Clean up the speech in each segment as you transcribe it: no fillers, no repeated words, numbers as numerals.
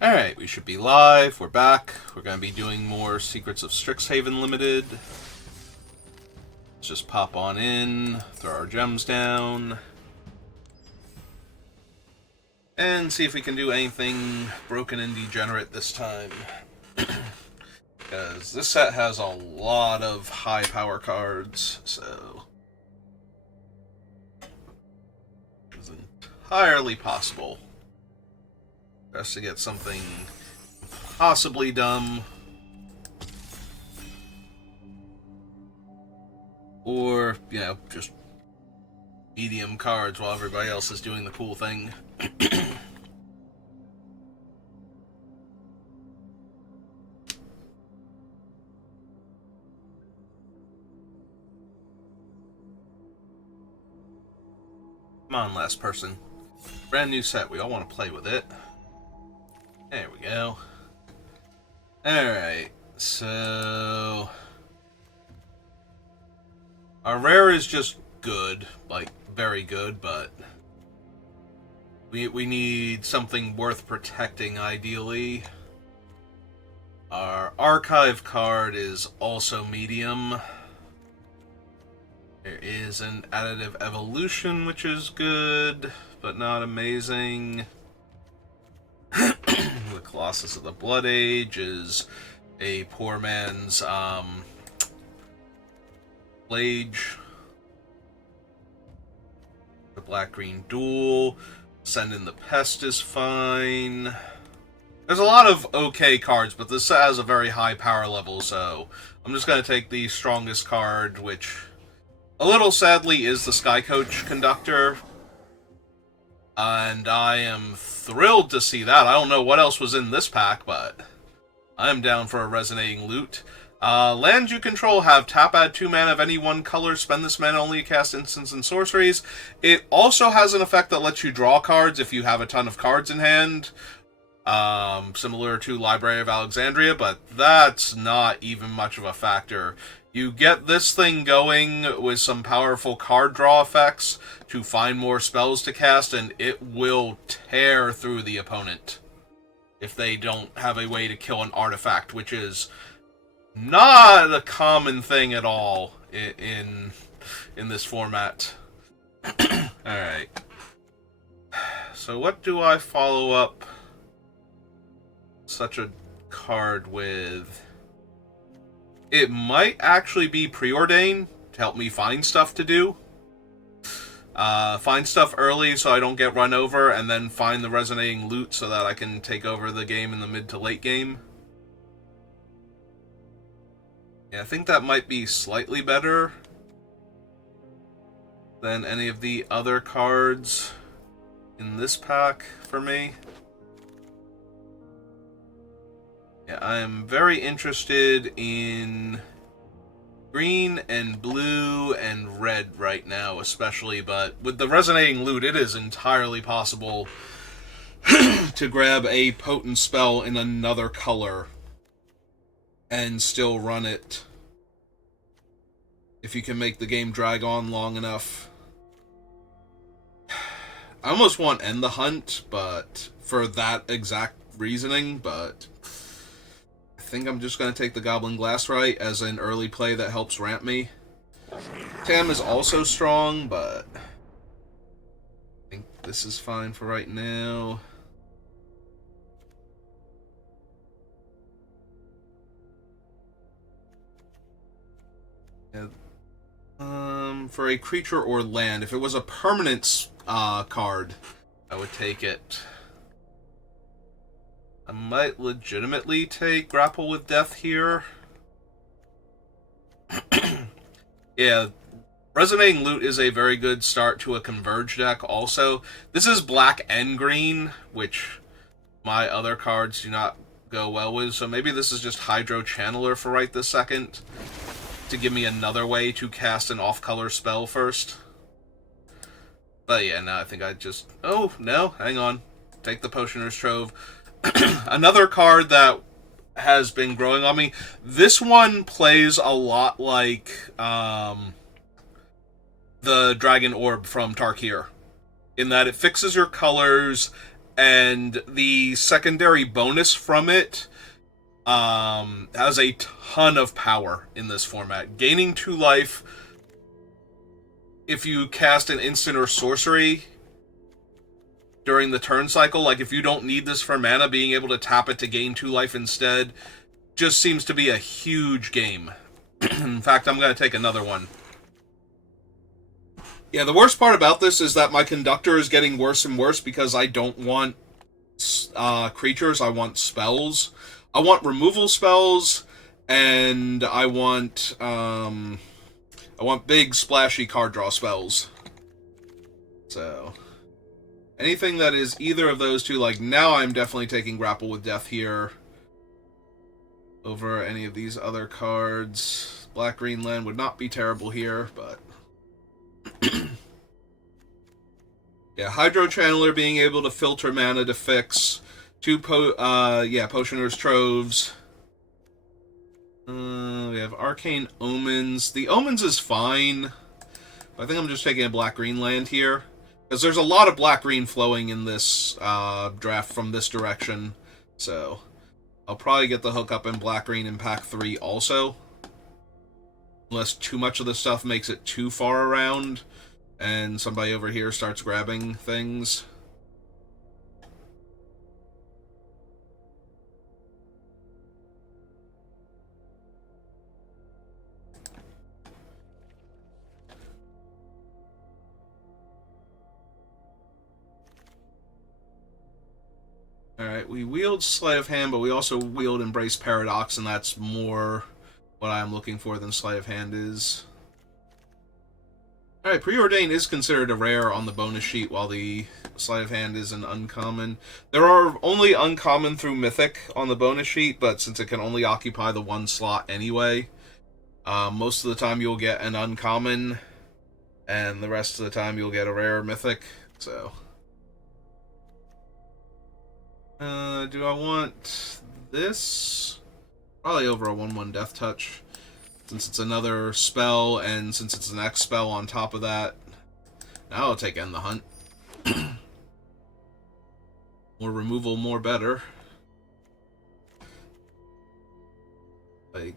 Alright, we should be live. We're back. We're going to be doing more Secrets of Strixhaven Limited. Let's just pop on in, throw our gems down, and see if we can do anything broken and degenerate this time. Because this set has a lot of high power cards, so it's entirely possible for us to get something possibly dumb, or, just medium cards while everybody else is doing the cool thing. Come on, last person. Brand new set, we all want to play with it. There we go. Alright, so our rare is just good, like very good, but we need something worth protecting ideally. Our archive card is also medium. There is an additive evolution, which is good, but not amazing. The Colossus of the Blood Age is a poor man's Blage. The Black-Green Duel. Send in the Pest is fine. There's a lot of okay cards, but this set has a very high power level, so I'm just going to take the strongest card, which a little sadly is the Sky Coach Conductor. And I am thrilled to see that. I don't know what else was in this pack, but I'm down for a resonating loot. Lands you control have tap, add 2 mana of any one color, spend this mana only to cast instants and sorceries. It also has an effect that lets you draw cards if you have a ton of cards in hand. Similar to Library of Alexandria, but that's not even much of a factor. You get this thing going with some powerful card draw effects to find more spells to cast, and it will tear through the opponent if they don't have a way to kill an artifact, which is not a common thing at all in this format. Alright. So what do I follow up such a card with? It might actually be Preordain to help me find stuff to do. Find stuff early so I don't get run over, and then find the resonating loot so that I can take over the game in the mid to late game. Yeah, I think that might be slightly better than any of the other cards in this pack for me. Yeah, I am very interested in green and blue and red right now, especially, but with the resonating loot, it is entirely possible to grab a potent spell in another color and still run it if you can make the game drag on long enough. I almost want End the Hunt, but for that exact reasoning, but I think I'm just going to take the Goblin Glassrite as an early play that helps ramp me. Tam is also strong, but I think this is fine for right now. Yeah. For a creature or land, if it was a permanent card, I would take it. I might legitimately take Grapple with Death here. Yeah, Resonating Loot is a very good start to a Converge deck also. This is black and green, which my other cards do not go well with, so maybe this is just Hydro Channeler for right this second, to give me another way to cast an off-color spell first. But yeah, now I think I just... Oh, no, hang on. Take the Potioner's Trove. Another card that has been growing on me. This one plays a lot like the Dragon Orb from Tarkir, in that it fixes your colors and the secondary bonus from it has a ton of power in this format. Gaining 2 life if you cast an instant or sorcery during the turn cycle, like if you don't need this for mana, being able to tap it to gain 2 life instead just seems to be a huge game. In fact, I'm going to take another one. Yeah, the worst part about this is that my conductor is getting worse and worse because I don't want creatures, I want spells. I want removal spells, and I want big, splashy card draw spells. So, anything that is either of those two, like, now I'm definitely taking Grapple with Death here over any of these other cards. Black-green land would not be terrible here, but... yeah, Hydro Channeler being able to filter mana to fix 2 Potioner's Troves. We have Arcane Omens. The Omens is fine. But I think I'm just taking a black-green land here. Because there's a lot of black-green flowing in this draft from this direction. So, I'll probably get the hook up in black-green in pack 3 also. Unless too much of the stuff makes it too far around, and somebody over here starts grabbing things. Alright, we wield Sleight of Hand, but we also wield Embrace Paradox, and that's more what I'm looking for than Sleight of Hand is. Alright, Preordain is considered a rare on the bonus sheet, while the Sleight of Hand is an uncommon. There are only uncommon through Mythic on the bonus sheet, but since it can only occupy the 1 slot anyway, most of the time you'll get an uncommon, and the rest of the time you'll get a rare Mythic, so... do I want this? Probably over a 1/1 Death Touch, since it's another spell, and since it's an X spell on top of that. Now I'll take End the Hunt. More removal, more better. Like,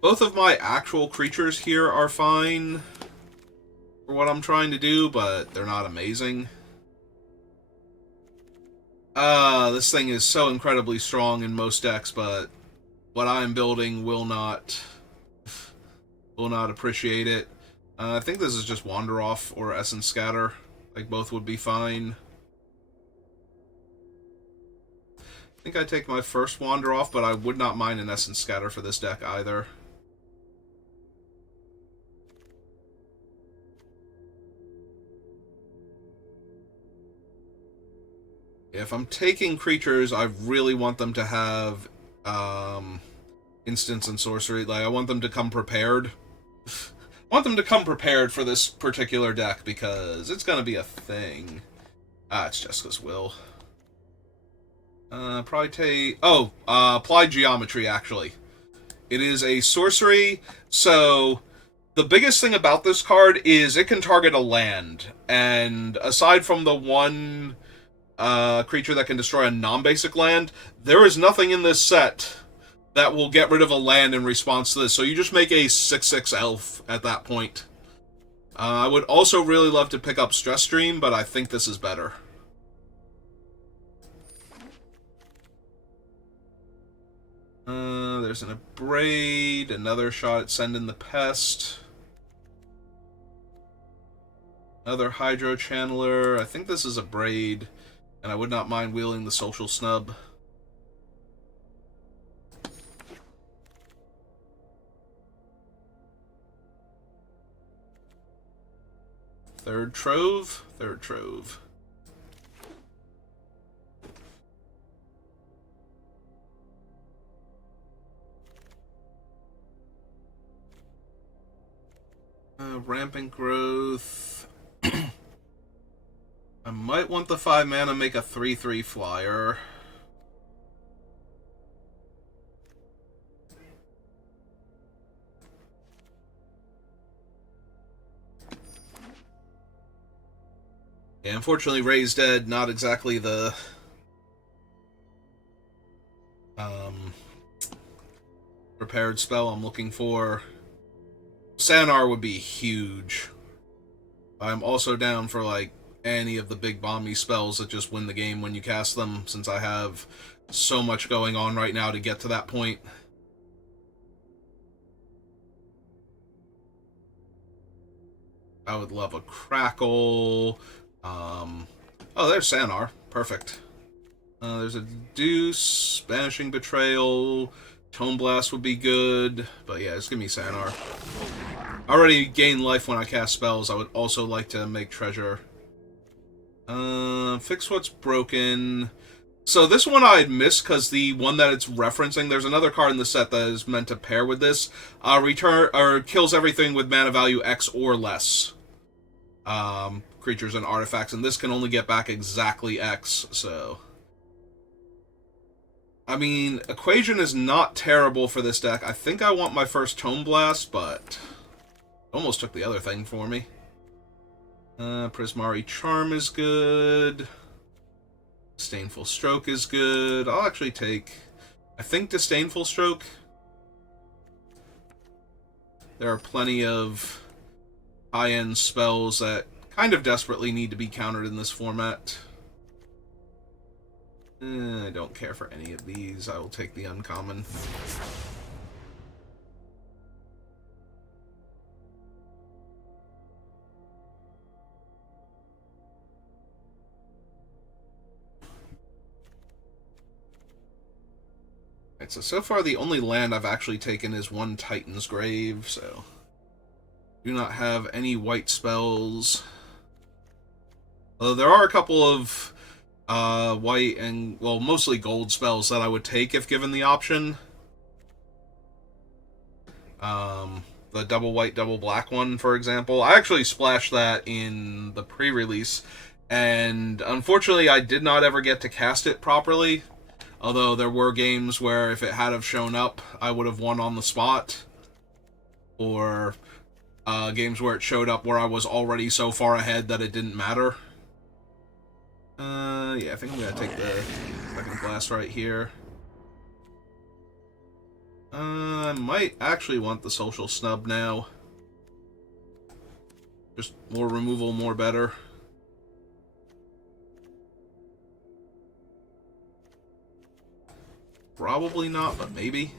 both of my actual creatures here are fine for what I'm trying to do, but they're not amazing. This thing is so incredibly strong in most decks, but what I'm building will not appreciate it. I think this is just Wander Off or Essence Scatter. Like, both would be fine. I think I take my first Wander Off, but I would not mind an Essence Scatter for this deck either. If I'm taking creatures, I really want them to have instants and sorcery. Like, I want them to come prepared. I want them to come prepared for this particular deck, because it's going to be a thing. It's Jessica's Will. Probably take... Oh, Applied Geometry, actually. It is a sorcery, so... The biggest thing about this card is it can target a land. And aside from the one... creature that can destroy a non-basic land, there is nothing in this set that will get rid of a land in response to this, so you just make a 6/6 elf at that point. I would also really love to pick up Stress Stream, but I think this is better. There's an Abrade, another shot at Send in the Pest. Another Hydro Channeler. I think this is Abrade. And I would not mind wielding the Social Snub. Third Trove. Third Trove. Rampant Growth. I might want the 5 mana, make a 3/3 flyer. Yeah, unfortunately, Raise Dead, not exactly the Prepared spell I'm looking for. Sanar would be huge. I'm also down for, like, any of the big bomby spells that just win the game when you cast them, since I have so much going on right now to get to that point. I would love a Crackle. Oh, there's Sanar. Perfect. There's a Deuce, Banishing Betrayal, Tone Blast would be good, but yeah, just give me Sanar. I already gain life when I cast spells. I would also like to make treasure. Fix what's broken. So this one I'd miss because the one that it's referencing, there's another card in the set that is meant to pair with this. Return or kills everything with mana value X or less. Creatures and artifacts, and this can only get back exactly X, so... I mean, Equation is not terrible for this deck. I think I want my first Tome Blast, but... almost took the other thing for me. Prismari Charm is good. Disdainful Stroke is good. I'll actually take... I think Disdainful Stroke. There are plenty of high-end spells that kind of desperately need to be countered in this format. I don't care for any of these. I will take the uncommon. Alright, so far the only land I've actually taken is one Titan's Grave, so... do not have any white spells. Although there are a couple of white and, well, mostly gold spells that I would take if given the option. The double white, double black one, for example. I actually splashed that in the pre-release, and unfortunately I did not ever get to cast it properly. Although there were games where if it had have shown up, I would have won on the spot. Or games where it showed up where I was already so far ahead that it didn't matter. Yeah, I think I'm gonna take the second blast right here. I might actually want the social snub now. Just more removal, more better. Probably not, but maybe.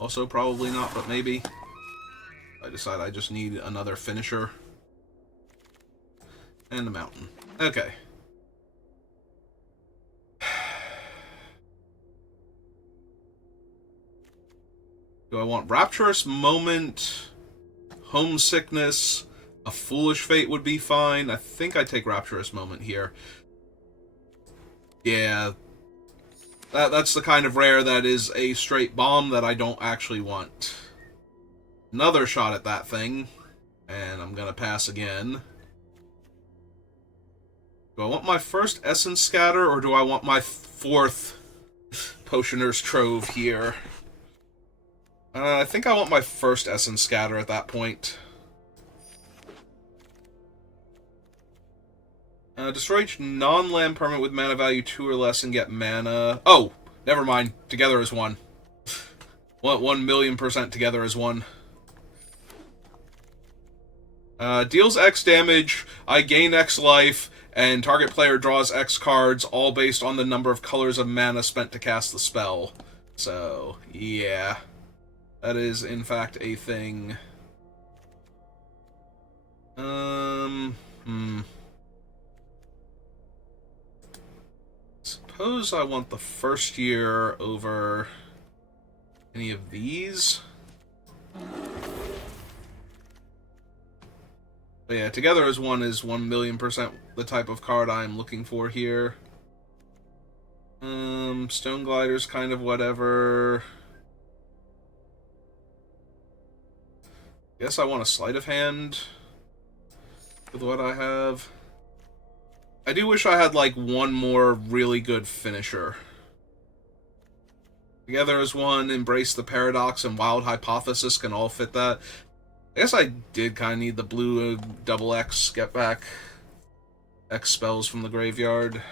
Also probably not, but maybe. I decide I just need another finisher. And a mountain. Okay. Do I want Rapturous Moment, Homesickness, a Foolish Fate would be fine. I think I take Rapturous Moment here. Yeah. That's the kind of rare that is a straight bomb that I don't actually want. Another shot at that thing. And I'm gonna pass again. Do I want my first Essence Scatter, or do I want my fourth Potioner's Trove here? I think I want my first Essence Scatter at that point. Destroy each non-land permanent with mana value 2 or less and get mana... Oh! Never mind. Together as one. 1,000,000% together as one. Deals X damage, I gain X life, and target player draws X cards, all based on the number of colors of mana spent to cast the spell. So, yeah. That is, in fact, a thing. Suppose I want the first year over any of these. But yeah, together as one is 1,000,000% the type of card I'm looking for here. Stone Glider's kind of whatever. Guess I want a Sleight of Hand with what I have. I do wish I had, like, one more really good finisher. Together as one, Embrace the Paradox, and Wild Hypothesis can all fit that. I guess I did kind of need the blue double X, get back X spells from the graveyard.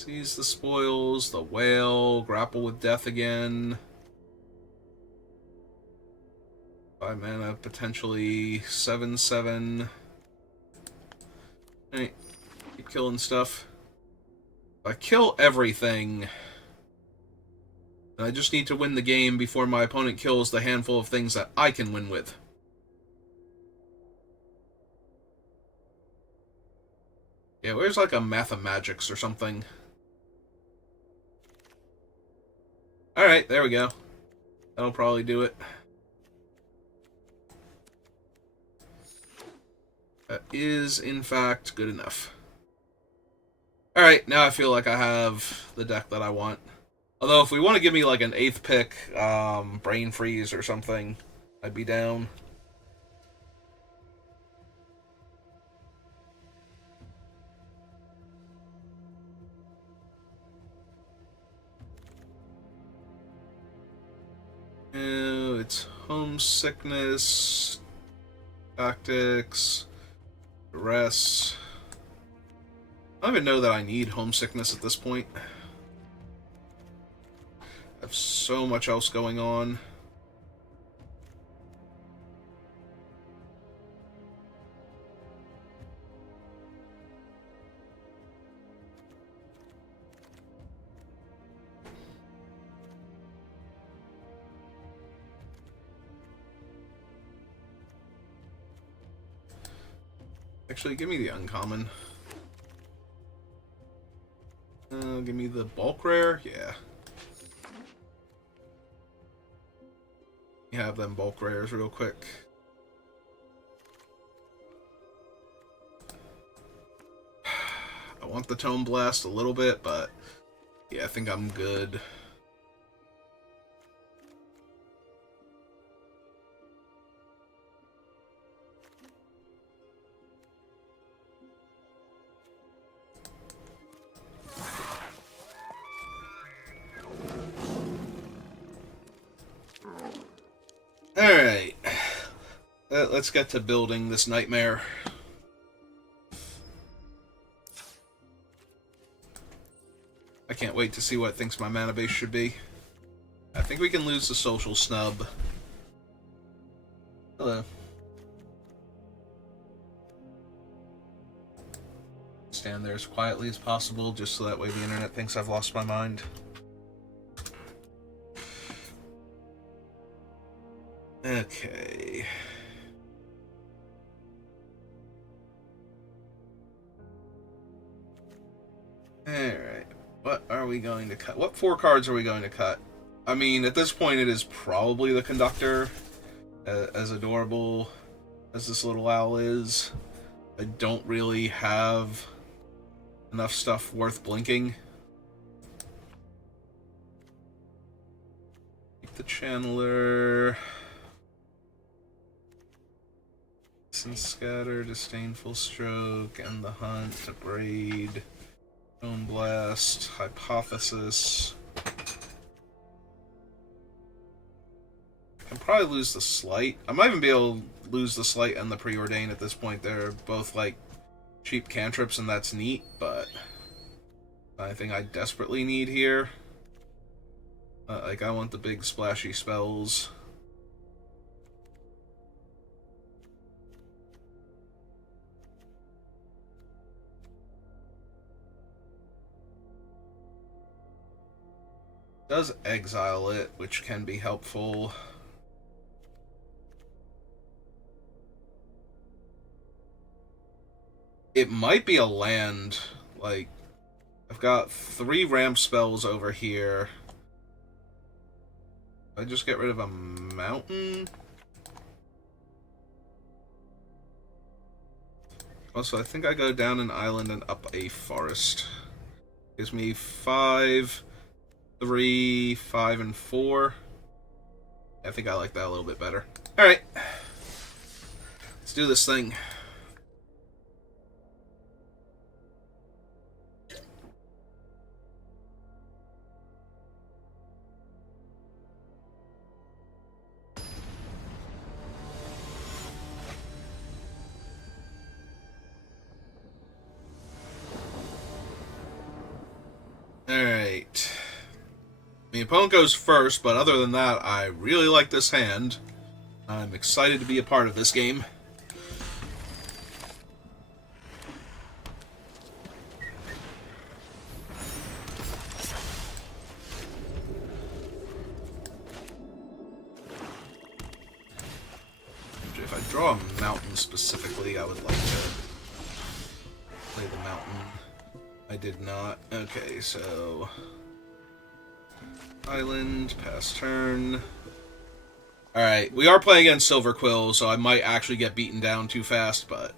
Seize the spoils, the whale, grapple with death again. 5 mana, potentially 7/7. Hey, keep killing stuff. If I kill everything, I just need to win the game before my opponent kills the handful of things that I can win with. Yeah, where's like a Mathemagics or something? Alright, there we go. That'll probably do it. That is, in fact, good enough. Alright, now I feel like I have the deck that I want. Although, if we want to give me like an 8th pick, Brain Freeze or something, I'd be down. It's Homesickness, Tactics, Duress. I don't even know that I need Homesickness at this point. I have so much else going on. Actually, give me the uncommon. Give me the bulk rare? Yeah. You have them bulk rares real quick. I want the Tome Blast a little bit, but yeah, I think I'm good. Alright. Let's get to building this nightmare. I can't wait to see what it thinks my mana base should be. I think we can lose the social snub. Hello. Stand there as quietly as possible, just so that way the internet thinks I've lost my mind. Okay. Alright. What are we going to cut? What 4 cards are we going to cut? I mean, at this point, it is probably the Conductor. As adorable as this little owl is, I don't really have enough stuff worth blinking. Keep the Channeler. Scatter, Disdainful Stroke, End the Hunt, Braid, Tome Blast, Hypothesis. I can probably lose the Slight. I might even be able to lose the Slight and the Preordain at this point. They're both like cheap cantrips, and that's neat, but I think I desperately need here. Like, I want the big splashy spells. Does exile it, which can be helpful. It might be a land. Like, I've got 3 ramp spells over here. I just get rid of a mountain. Also, I think I go down an island and up a forest. Gives me 5, 3, 5, and 4. I think I like that a little bit better. Alright. Let's do this thing. Alright. The opponent goes first, but other than that, I really like this hand. I'm excited to be a part of this game. If I draw a mountain specifically, I would like to play the mountain. I did not. Okay, so... Island, pass turn. Alright, we are playing against Silver Quill, so I might actually get beaten down too fast, but...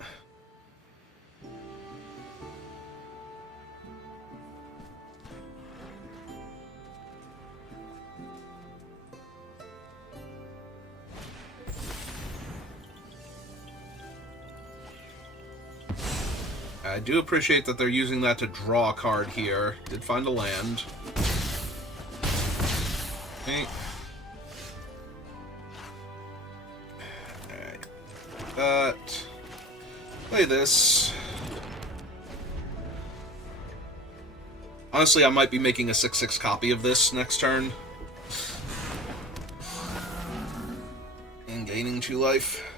I do appreciate that they're using that to draw a card here. Did find a land. Okay. Alright. That. Play this. Honestly, I might be making a 6/6 copy of this next turn. And gaining 2 life.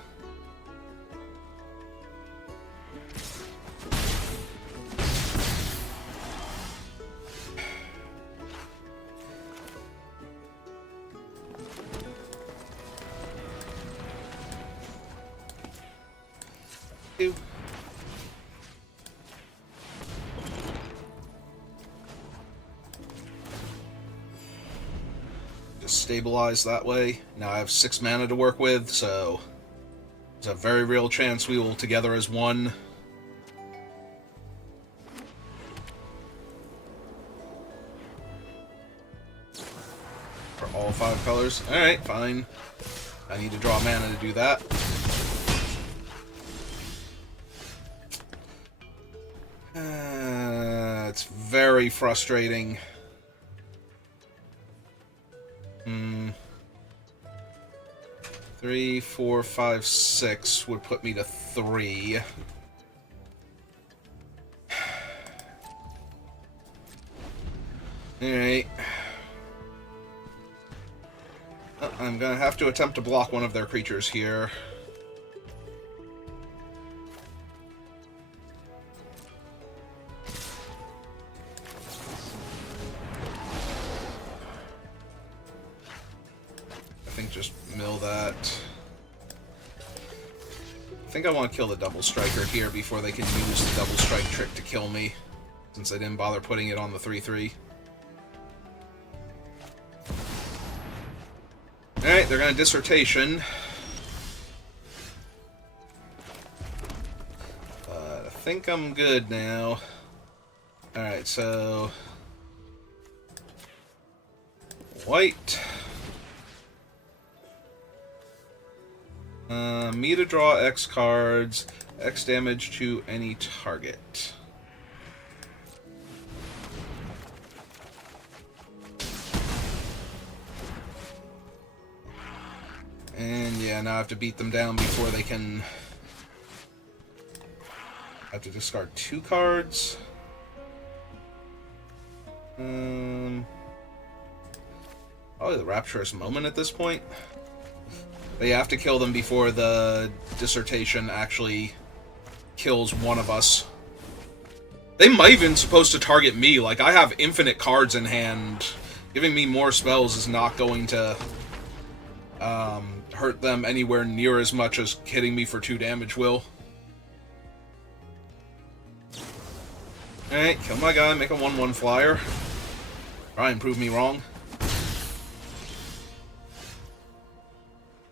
Just stabilize that way. Now I have 6 mana to work with, so there's a very real chance we will together as one. For all 5 colors. Alright, fine. I need to draw mana to do that. It's very frustrating. 3, 4, 5, 6 would put me to 3. Alright. I'm gonna have to attempt to block one of their creatures here. Just mill that. I think I want to kill the double striker here before they can use the double strike trick to kill me, since I didn't bother putting it on the 3/3. Alright, they're gonna dissertation. I think I'm good now. Alright, so... White... me to draw X cards, X damage to any target. And yeah, now I have to beat them down before they can... I have to discard 2 cards. Probably the Rapturous Moment at this point. But you have to kill them before the dissertation actually kills one of us. They might even supposed to target me. Like, I have infinite cards in hand. Giving me more spells is not going to hurt them anywhere near as much as hitting me for 2 damage will. Alright, kill my guy, make a 1/1 flyer. Try and prove me wrong.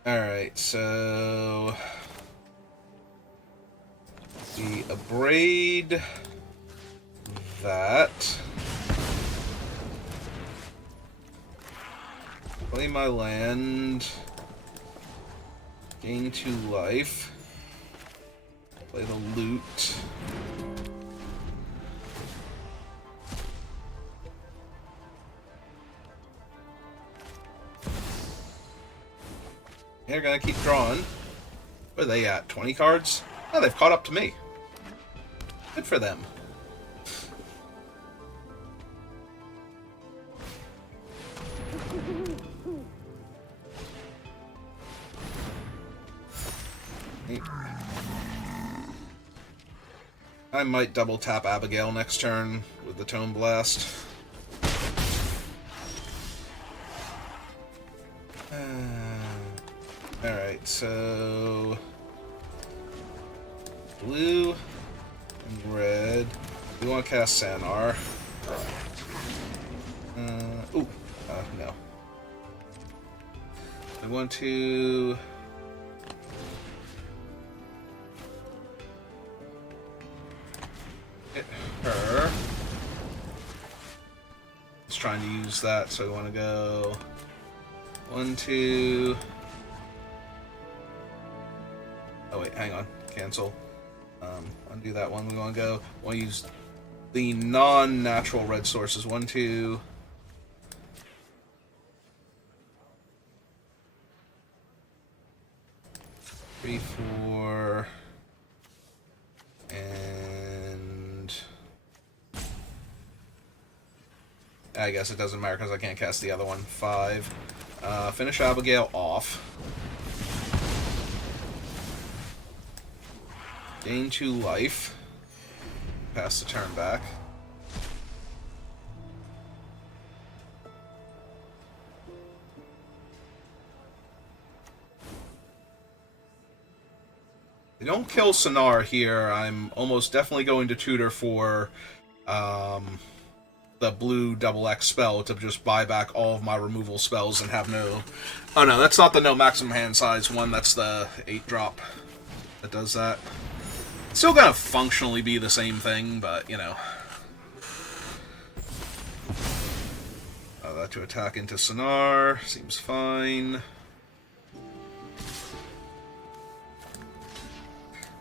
Alright, so... we abrade that. Play my land. Gain 2 life. Play the loot. They're gonna keep drawing. What are they at? 20 cards? Oh, they've caught up to me. Good for them. I might double tap Abigail next turn with the Tome Blast. Alright, so... blue and red. We want to cast Sanar. No. I want to... hit her. Just trying to use that, so I want to go... 1, 2... Oh wait, hang on. Cancel. Undo that one. We want to go... want to use the non-natural red sources. 1, 2... 3, 4... and... I guess it doesn't matter because I can't cast the other one. 5. Finish Abigail off. Gain 2 life. Pass the turn back. If they don't kill Sonar here, I'm almost definitely going to tutor for the blue XX spell to just buy back all of my removal spells and have no... Oh no, that's not the no maximum hand size one, that's the 8-drop that does that. It's still gonna functionally be the same thing, but, you know. That to attack into Sonar, seems fine.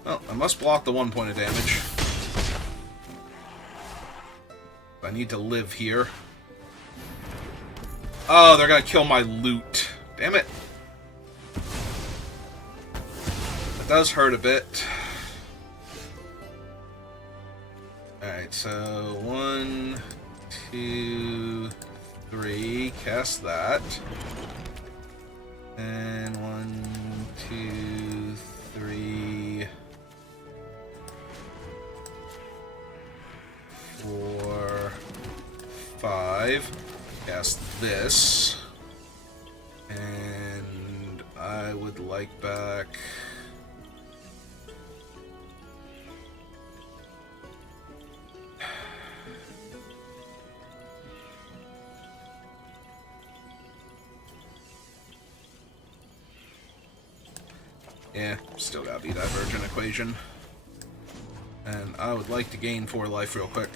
Well, I must block the 1 point of damage. I need to live here. Oh, they're gonna kill my loot. Damn it. That does hurt a bit. Alright, so 1, 2, 3. Cast that. And 1, 2, 3... 4, 5. Cast this. And I would like back... yeah, still gotta be Divergent Equation. And I would like to gain 4 life real quick.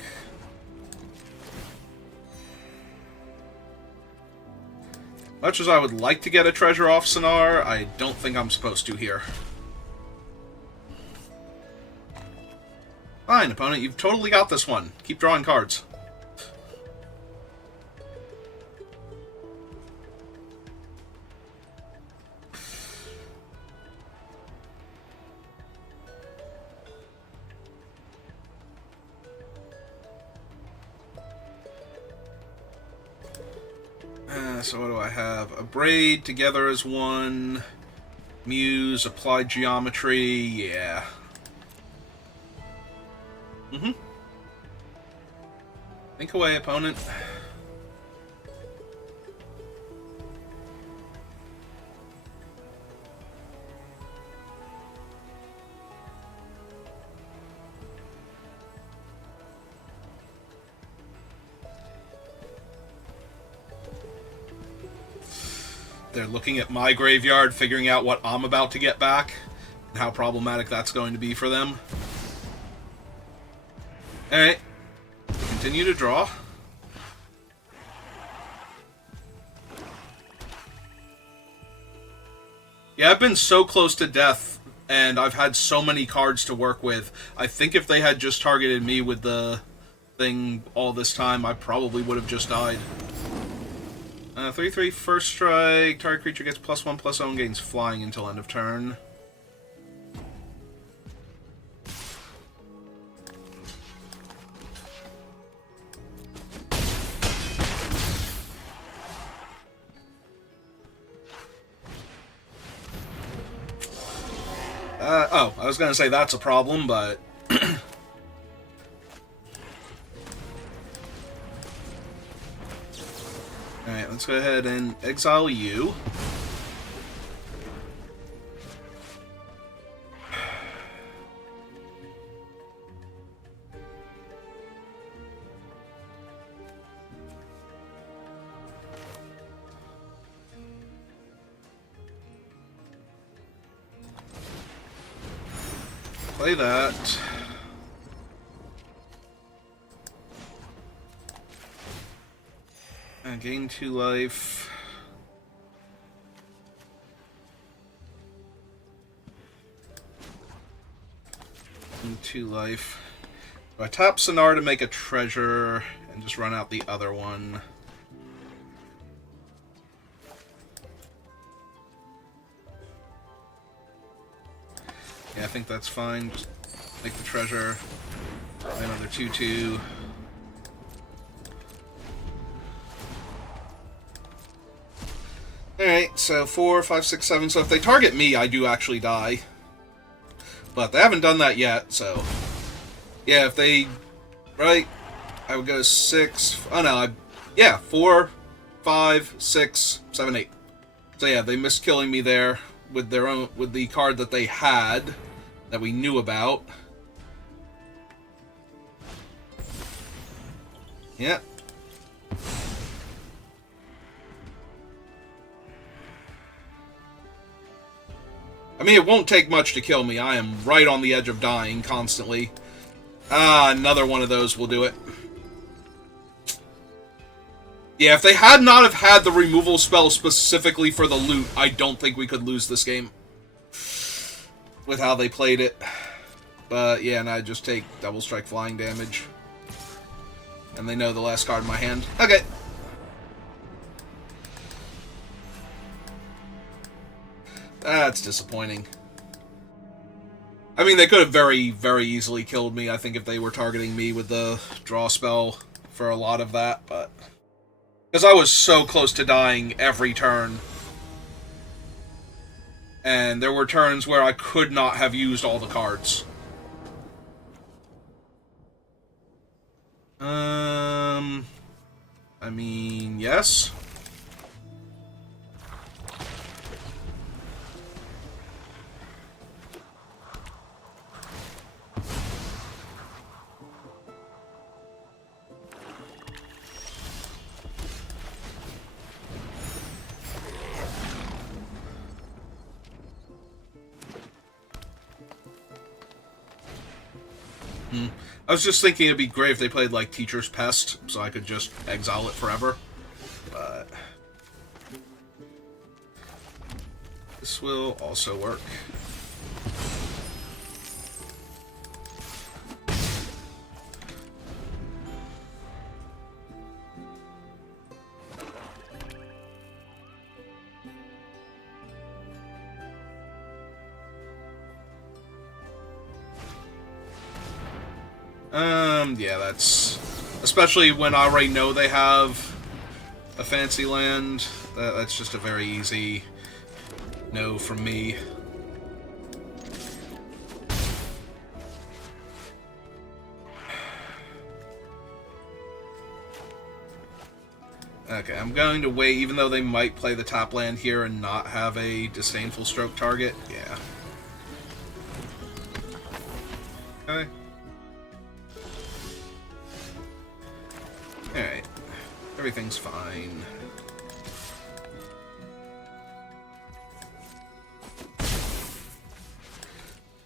Much as I would like to get a treasure off Sonar, I don't think I'm supposed to here. Fine, opponent, you've totally got this one. Keep drawing cards. So what do I have? A Braid together as 1. Muse, Applied Geometry, yeah. Think away, opponent. They're looking at my graveyard, figuring out what I'm about to get back, and how problematic that's going to be for them. Alright. Continue to draw. Yeah, I've been so close to death, and I've had so many cards to work with. I think if they had just targeted me with the thing all this time, I probably would have just died. 3/3 first strike. Target creature gets +1/+0 gains flying until end of turn. Oh, I was gonna say that's a problem, but Alright, let's go ahead and exile you. Play that. And gain 2 life. Gain 2 life. So I tap Sonar to make a treasure and just run out the other one. Yeah, I think that's fine. Just make the treasure. Another 2/2. Alright, so 4, 5, 6, 7. So if they target me, I do actually die. But they haven't done that yet, so... Yeah, if they... Right? I would go 6... Oh no, yeah, 4, 5, 6, 7, 8. So yeah, they missed killing me there with their own... with the card that they had that we knew about. Yeah. I mean, it won't take much to kill me. I am right on the edge of dying constantly. Ah, another one of those will do it. Yeah, if they had not have had the removal spell specifically for the loot, I don't think we could lose this game. With how they played it. But, yeah, and I just take double strike flying damage. And they know the last card in my hand. Okay. That's disappointing. I mean, they could have very, very easily killed me, I think, if they were targeting me with the draw spell for a lot of that, but... Because I was so close to dying every turn. And there were turns where I could not have used all the cards. I mean, yes. I was just thinking it'd be great if they played, like, Teacher's Pest, so I could just exile it forever. But... this will also work. Yeah, that's... especially when I already know they have a fancy land. That's just a very easy no from me. Okay, I'm going to wait, even though they might play the top land here and not have a Disdainful Stroke target. Yeah. Okay. Alright. Everything's fine.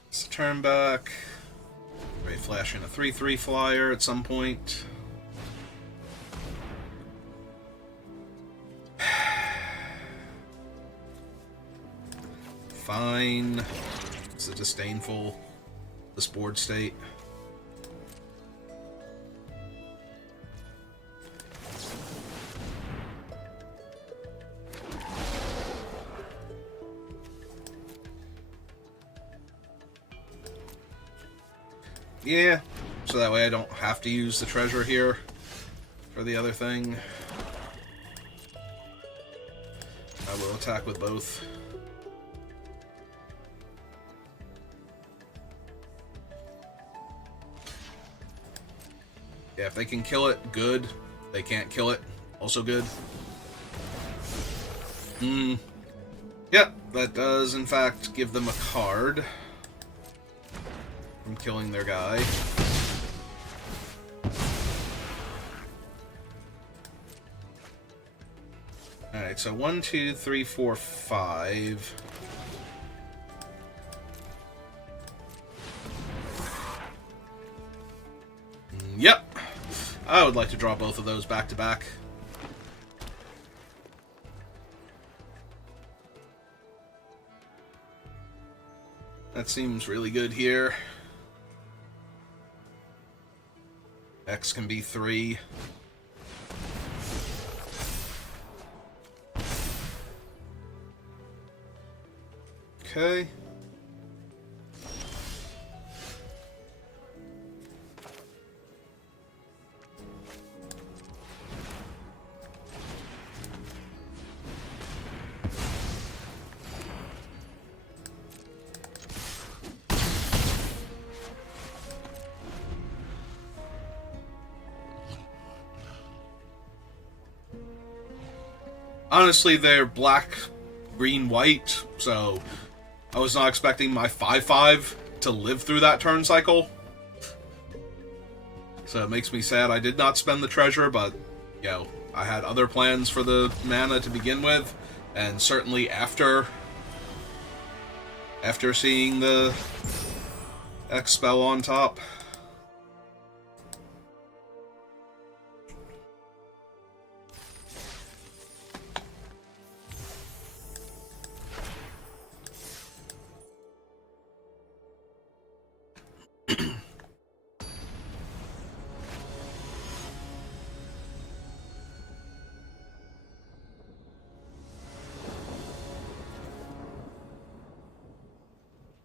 It's a turn back. Ray Flash in a 3/3 flyer at some point. Fine. It's a Disdainful. This board state. Yeah, so that way I don't have to use the treasure here for the other thing. I will attack with both. Yeah, if they can kill it, good. They can't kill it, also good. Hmm. Yep, that does in fact give them a card from killing their guy. Alright, so 1, 2, 3, 4, 5. Yep. I would like to draw both of those back to back. That seems really good here. X can be 3. Okay. Honestly, they're black, green, white, so I was not expecting my 5/5 to live through that turn cycle. So it makes me sad I did not spend the treasure, but, you know, I had other plans for the mana to begin with, and certainly after seeing the X spell on top.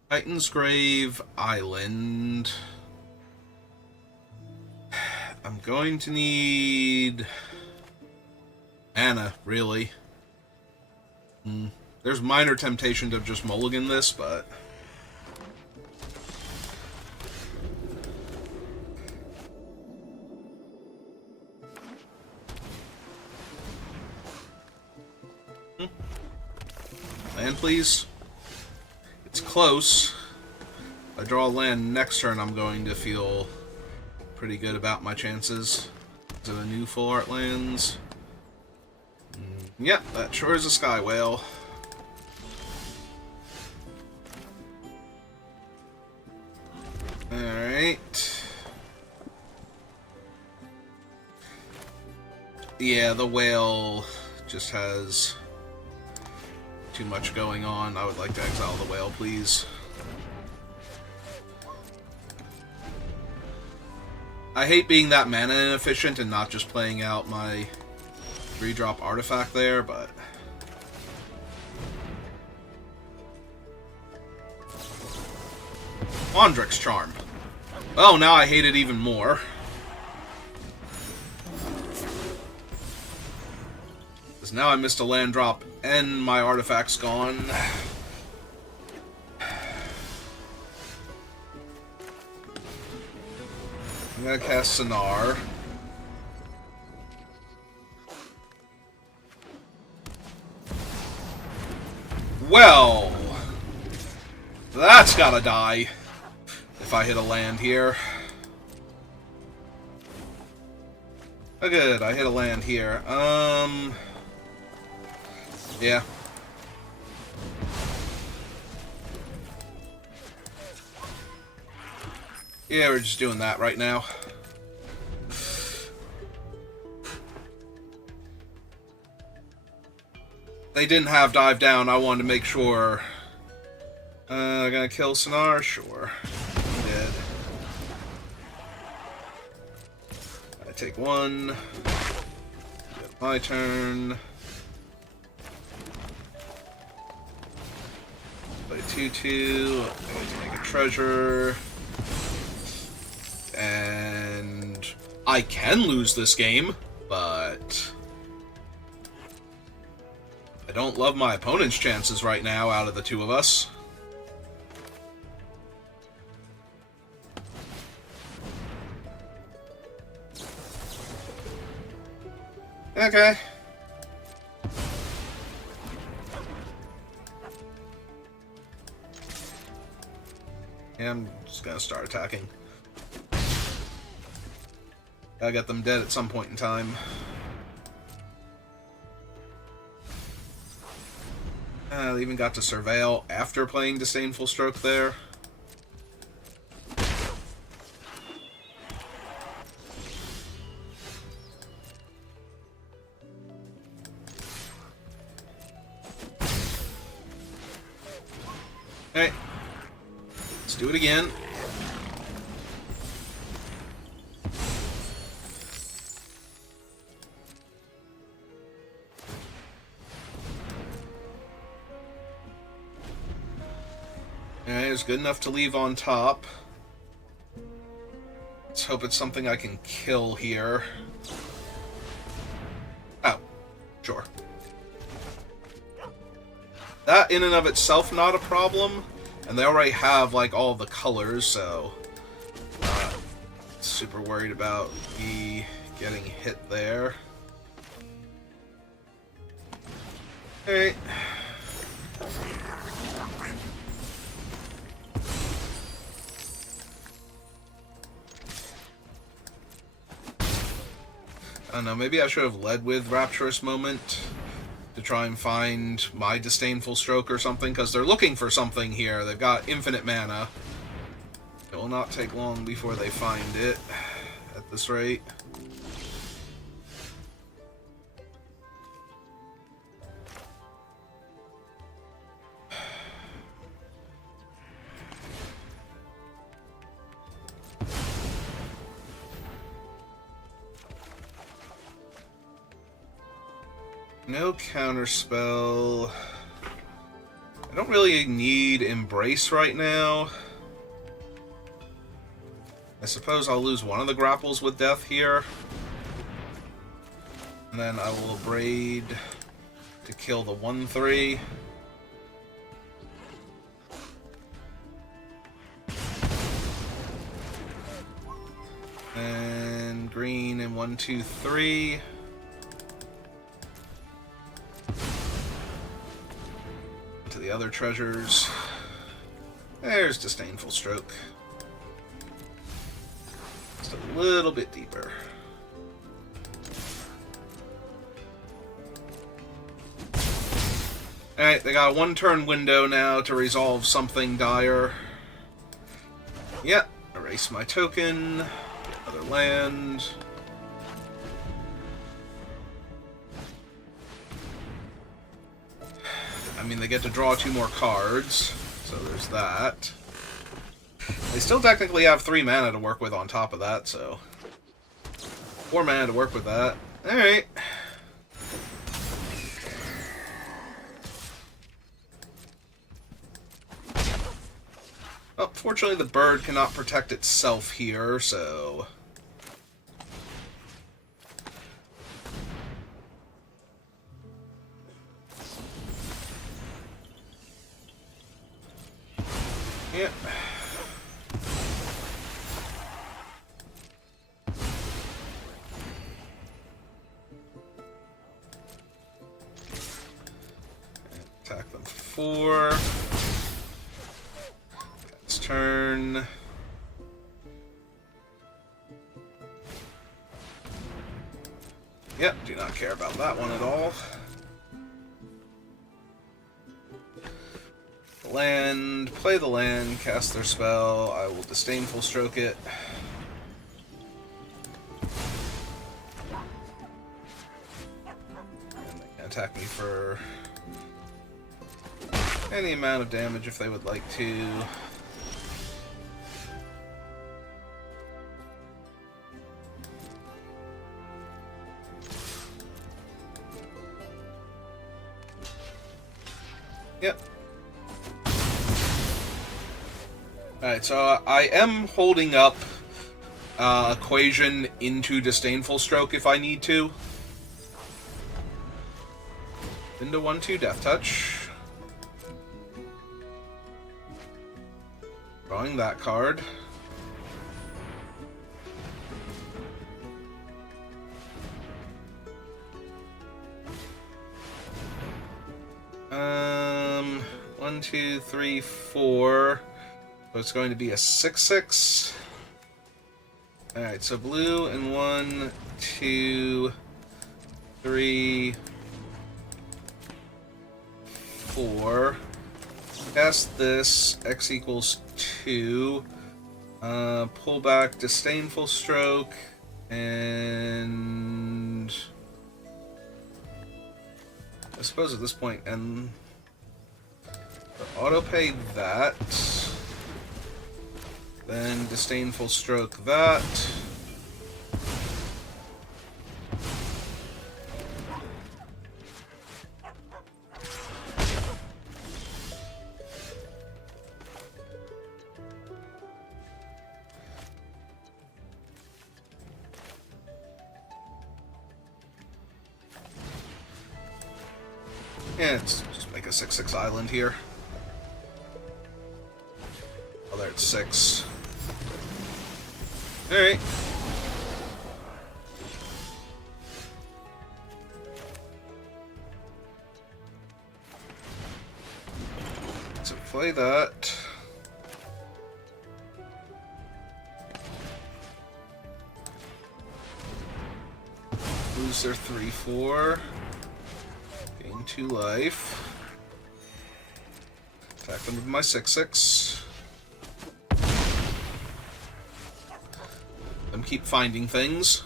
Titan's Grave Island. I'm going to need mana, really. There's minor temptation to just mulligan this, but land, please. It's close. If I draw a land next turn, I'm going to feel pretty good about my chances. Is it a new full art lands? Yep, that sure is a Sky Whale. Alright. Yeah, the whale just has too much going on. I would like to exile the whale, please. I hate being that mana inefficient and not just playing out my 3-drop artifact there, but Mondric's Charm. Oh, now I hate it even more. Because now I missed a land drop and my artifact's gone. I'm gonna cast Sonar. Well, that's gotta die if I hit a land here. Oh good, I hit a land here. Yeah. Yeah, we're just doing that right now. They didn't have dive down. I wanted to make sure. Gonna kill Sonar? Sure. Dead. I take 1. My turn. Play 2/2. I'm going to make a treasure. And I can lose this game, but I don't love my opponent's chances right now out of the two of us. Okay. Yeah, I'm just gonna start attacking. Gotta get them dead at some point in time. I even got to surveil after playing Disdainful Stroke there. Alright. Let's do it again. Alright, it's good enough to leave on top. Let's hope it's something I can kill here. Oh, sure. That in and of itself not a problem, and they already have like all the colors, so not super worried about me getting hit there. Alright. I don't know, maybe I should have led with Rapturous Moment to try and find my Disdainful Stroke or something, because they're looking for something here. They've got infinite mana. It will not take long before they find it, at this rate. No counterspell. I don't really need Embrace right now. I suppose I'll lose one of the grapples with death here. And then I will Abrade to kill the 1/3. And green and 1, 2, 3. To the other treasures. There's Disdainful Stroke. Just a little bit deeper. Alright, they got a 1-turn window now to resolve something dire. Yep, erase my token. Get another land. I mean, they get to draw 2 more cards, so there's that. They still technically have 3 mana to work with on top of that, so 4 mana to work with that. Alright. Well, fortunately the bird cannot protect itself here, so... Yep. Attack them 4. It's turn. Yep, do not care about that one at all. Land, play the land, cast their spell. I will Disdainful Stroke it. And they can attack me for any amount of damage if they would like to. Yep. Alright, so I am holding up Equation into Disdainful Stroke if I need to. Into 1/2 Death Touch. Drawing that card. One, two, three, 4. So it's going to be a 6/6. Alright, so blue and 1, 2, 3, 4. Cast this. X equals 2. Pull back Disdainful Stroke. And I suppose at this point, and auto pay that. Then Disdainful Stroke that. Yeah, let's just make a 6/6 island here. Oh, there it's 6. Alright. So play that. Lose their 3/4. Gain 2 life. Attack them with my 6/6. Them keep finding things.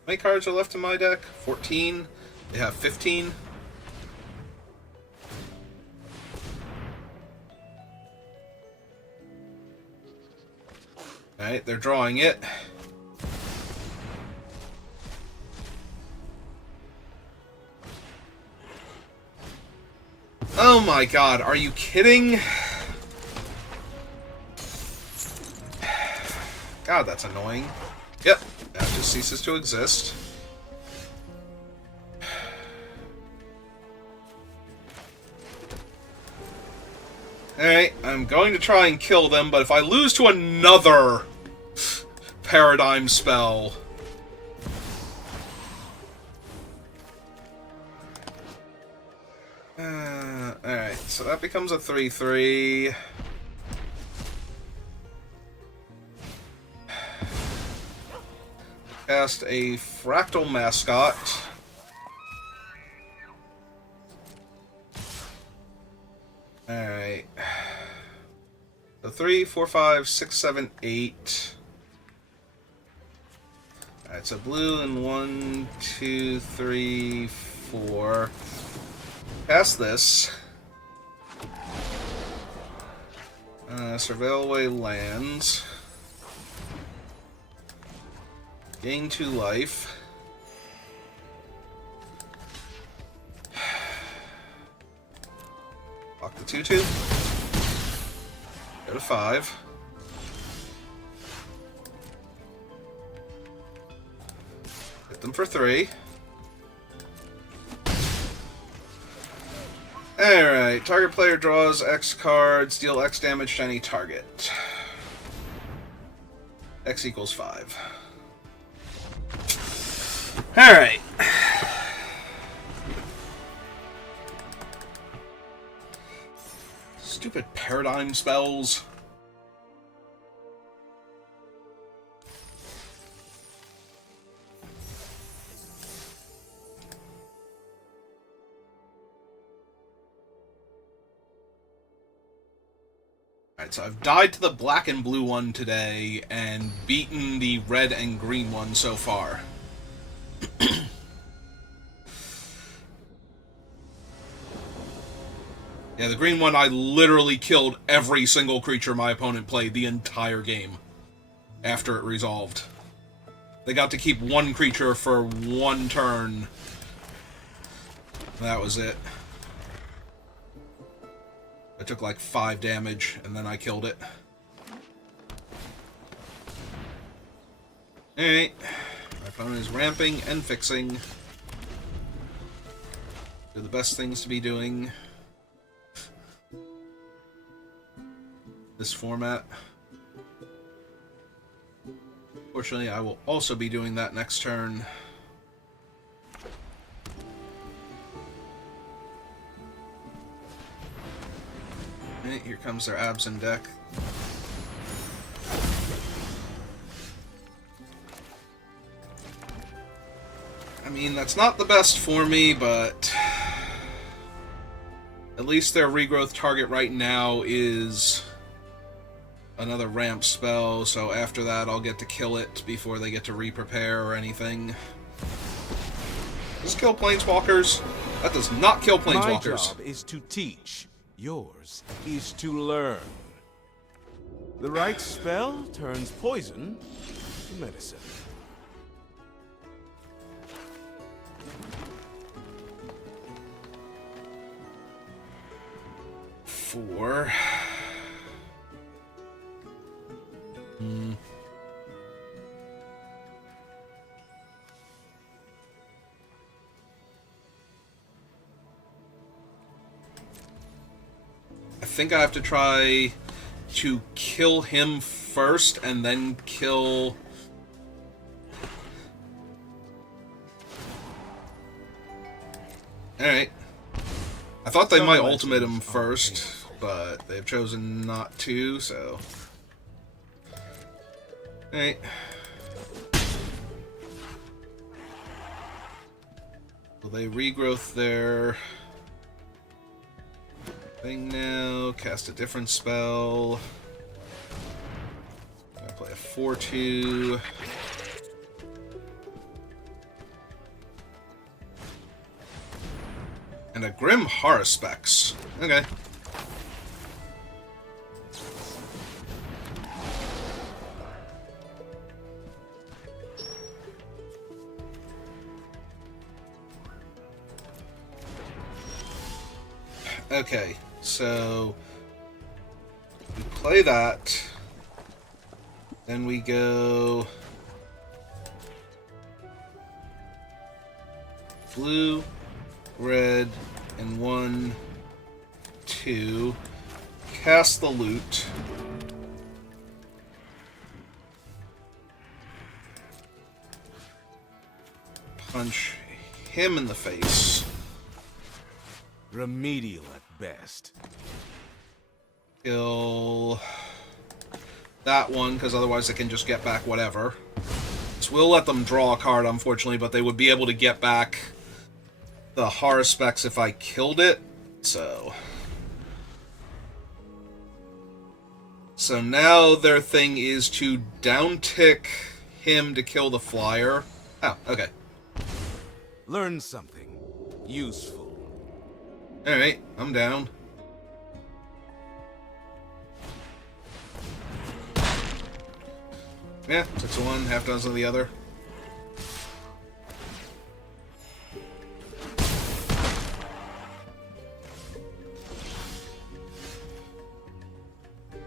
How many cards are left in my deck? 14. They have 15. Alright, they're drawing it. Oh my god, are you kidding? God, that's annoying. Yep, that just ceases to exist. Alright, I'm going to try and kill them, but if I lose to another paradigm spell... Alright, so that becomes a 3/3. Cast a Fractal Mascot. Alright. So 3, 4, 5, 6, 7, 8. Alright, so blue and 1, 2, 3, 4. Cast this. Surveil away lands. Gain 2 life. Lock the 2/2. Go to 5. Hit them for 3. Alright, target player draws X cards, deal X damage to any target. X equals 5. Alright. Stupid paradigm spells. Alright, so I've died to the black and blue one today and beaten the red and green one so far. Yeah, the green one, I literally killed every single creature my opponent played the entire game after it resolved. They got to keep one creature for one turn. That was it. I took like 5 damage, and then I killed it. Alright. My opponent is ramping and fixing. They're the best things to be doing. This format. Fortunately, I will also be doing that next turn. Alright, here comes their Absent deck. I mean, that's not the best for me, but at least their regrowth target right now is another ramp spell, so after that I'll get to kill it before they get to re-prepare or anything. Does this kill Planeswalkers? That does not kill Planeswalkers. My job is to teach. Yours is to learn. The right spell turns poison to medicine. Four. I think I have to try to kill him first and then kill... Alright. I thought they might ultimate him first, but they've chosen not to, so... Alright. Will they regrowth their thing now? Cast a different spell. I'm gonna play a 4-2. And a Grim Haruspex. Okay. Okay, so we play that, then we go blue, red, and 1, 2, cast the loot, punch him in the face. Remedial at best. Kill that one, because otherwise they can just get back whatever. So we'll let them draw a card, unfortunately, but they would be able to get back the Haruspex if I killed it, so... So now their thing is to downtick him to kill the flyer. Oh, okay. Learn something useful. Alright, I'm down. Yeah, 6 of one, half dozen of the other.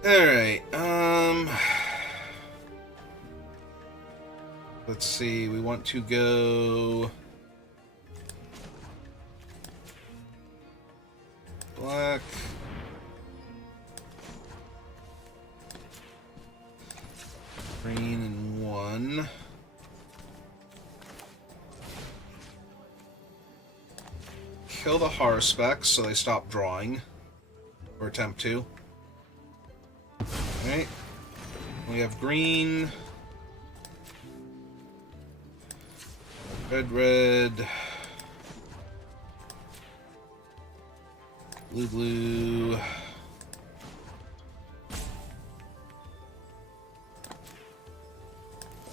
Alright, let's see, we want to go... Black. Green and 1. Kill the Haruspex so they stop drawing. Or attempt to. Alright. We have green. Red, red. Blue, blue.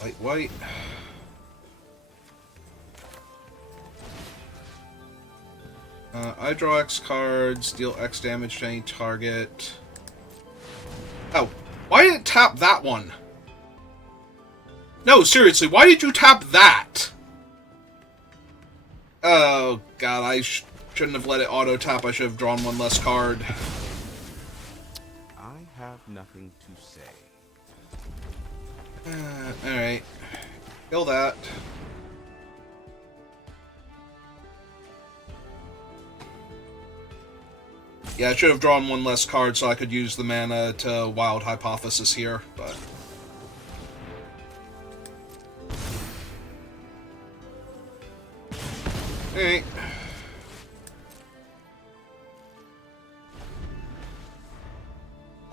White, white. I draw X cards, deal X damage to any target. Oh, why did it tap that one? No, seriously, why did you tap that? Oh, God, I shouldn't have let it auto-tap. I should have drawn one less card. I have nothing to say. Alright. Kill that. Yeah, I should have drawn one less card so I could use the mana to Wild Hypothesis here, but... Alright.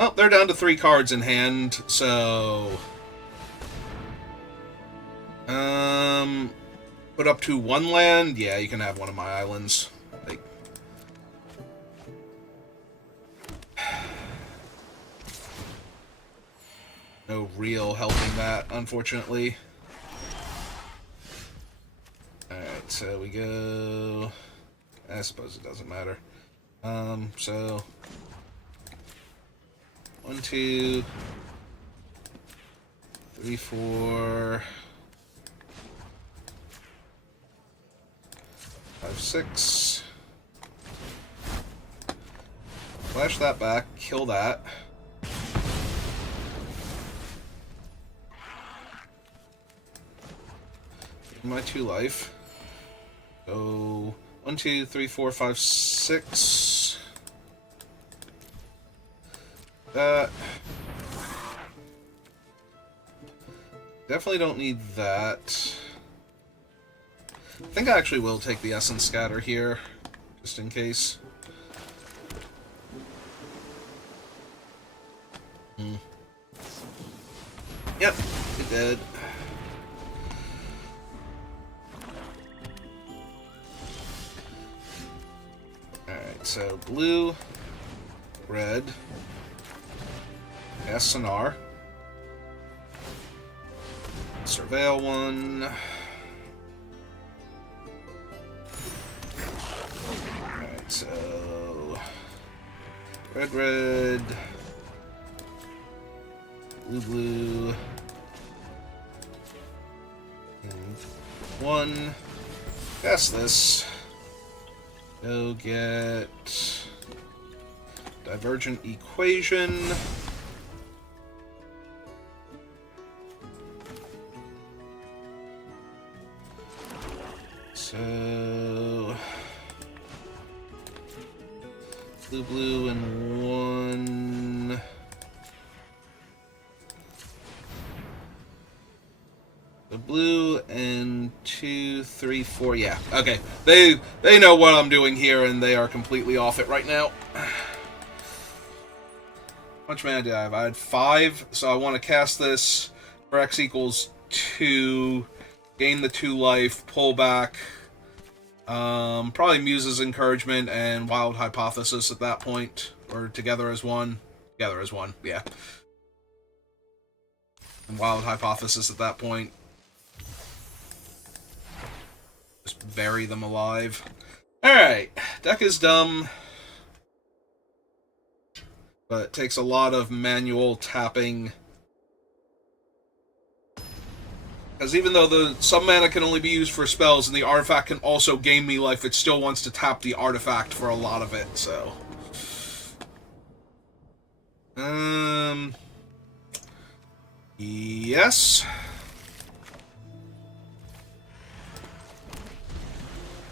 Oh, they're down to 3 cards in hand, so... Put up to 1 land? Yeah, you can have one of my islands. Like... No real helping that, unfortunately. Alright, so we go... I suppose it doesn't matter. So... 1, 2... 3, 4... 5, 6... Flash that back, kill that. My 2 life. So 1, 2, 3, 4, 5, 6. That. Definitely don't need that. I think I actually will take the Essence Scatter here, just in case. Yep, it did. Alright, so blue, red, Sonar, Surveil 1. Alright, so red, red, blue, blue, and 1. Cast this. Go get Divergent Equation. So blue, blue, and 1. The blue and 2, 3, 4. Yeah, okay. They know what I'm doing here, and they are completely off it right now. How much mana did I have? I had 5, so I want to cast this for X equals 2, gain the 2 life, pull back. Probably Muse's Encouragement and Wild Hypothesis at that point, or Together as One. Together as One, yeah. And Wild Hypothesis at that point. Just bury them alive. Alright, deck is dumb. But it takes a lot of manual tapping. Because even though some mana can only be used for spells and the artifact can also gain me life, it still wants to tap the artifact for a lot of it, so... Yes.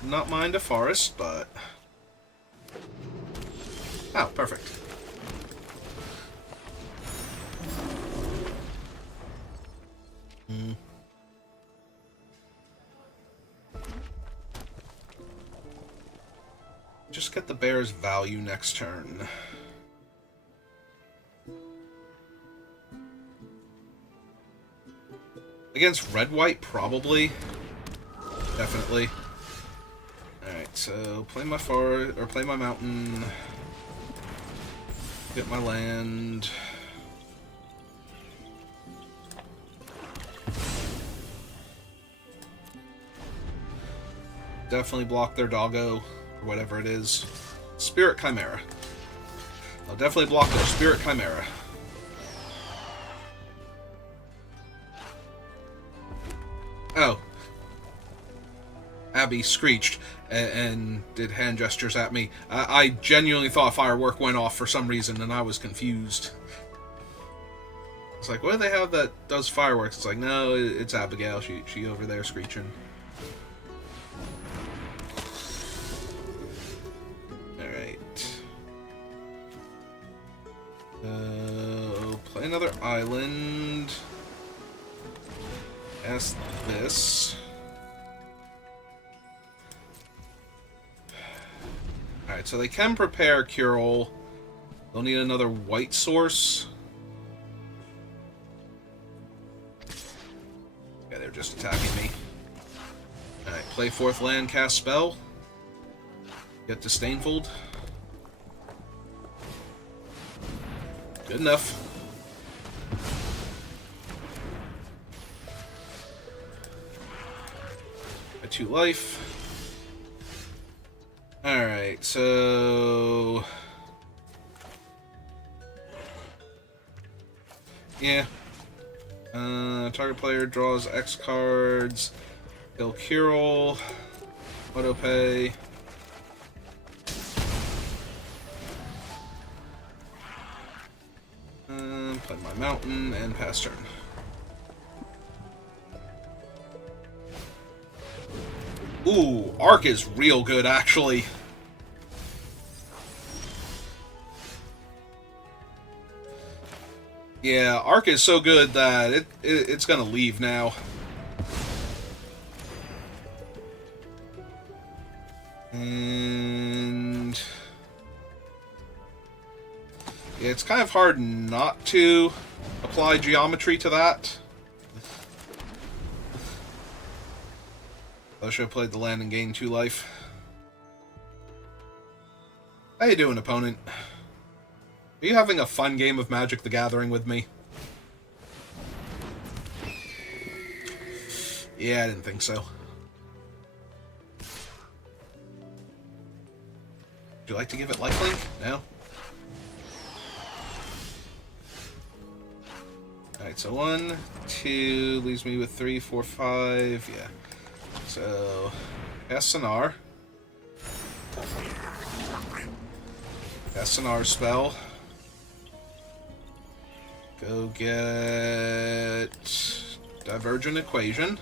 Not mind a forest, but... Oh, perfect. Just get the bear's value next turn. Against red-white, probably. Definitely. Alright, so play my forest, or play my mountain. Get my land. Definitely block their doggo, or whatever it is. Spirit Chimera. I'll definitely block their Spirit Chimera. Oh. Abby screeched and did hand gestures at me. I genuinely thought a firework went off for some reason, and I was confused. It's like, what do they have that does fireworks? It's like, no, it's Abigail. She over there screeching. Alright. Play another island. Cast this. Alright, so they can prepare Cure-All. Don't need another white source. Yeah, they're just attacking me. Alright, play 4th land, cast spell. Get Disdainful. Good enough. A 2 life. Alright, so... yeah. Target player draws X cards. Kill Kirill. Auto pay. Play my mountain and pass turn. Ooh, Arc is real good, actually. Yeah, Arc is so good that it's gonna leave now. And... yeah, it's kind of hard not to apply geometry to that. I should have played the land and gained 2 life. How you doing, opponent? Are you having a fun game of Magic the Gathering with me? Yeah, I didn't think so. Would you like to give it lifelink? No? Alright, so 1, 2, leaves me with 3, 4, 5, yeah. So, cast Sonar. Cast Sonar spell. Go get Divergent Equation.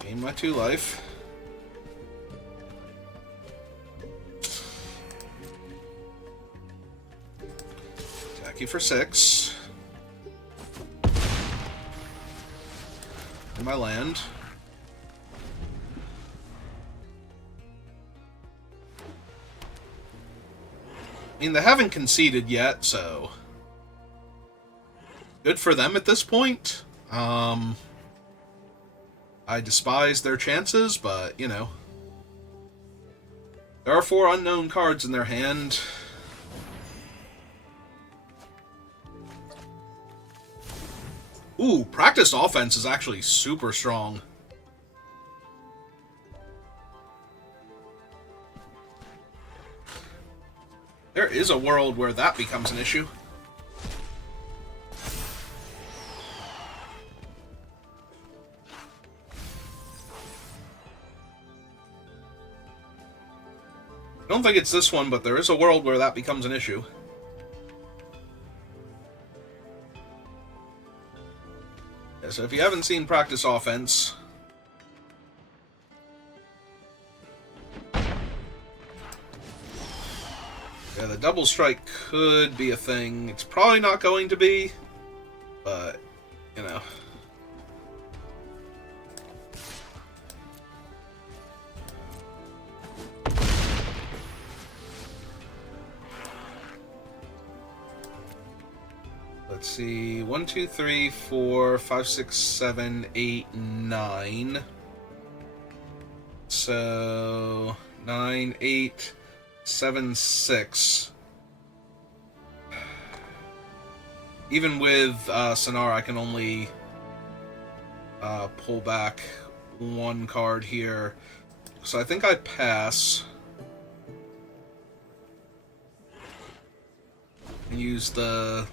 Gain my 2 life. Attack you for 6. And my land. I mean, they haven't conceded yet, so... good for them at this point. I despise their chances, but, you know. There are 4 unknown cards in their hand. Ooh, practiced offense is actually super strong. There is a world where that becomes an issue. I don't think it's this one, but there is a world where that becomes an issue. Yeah, so if you haven't seen practice offense... yeah, the double strike could be a thing. It's probably not going to be, but, you know. Let's see. 1, 2, 3, 4, 5, 6, 7, 8, 9. So 9, 8, 7, 6. Even with Sonar, I can only pull back 1 card here. So I think I pass. And use the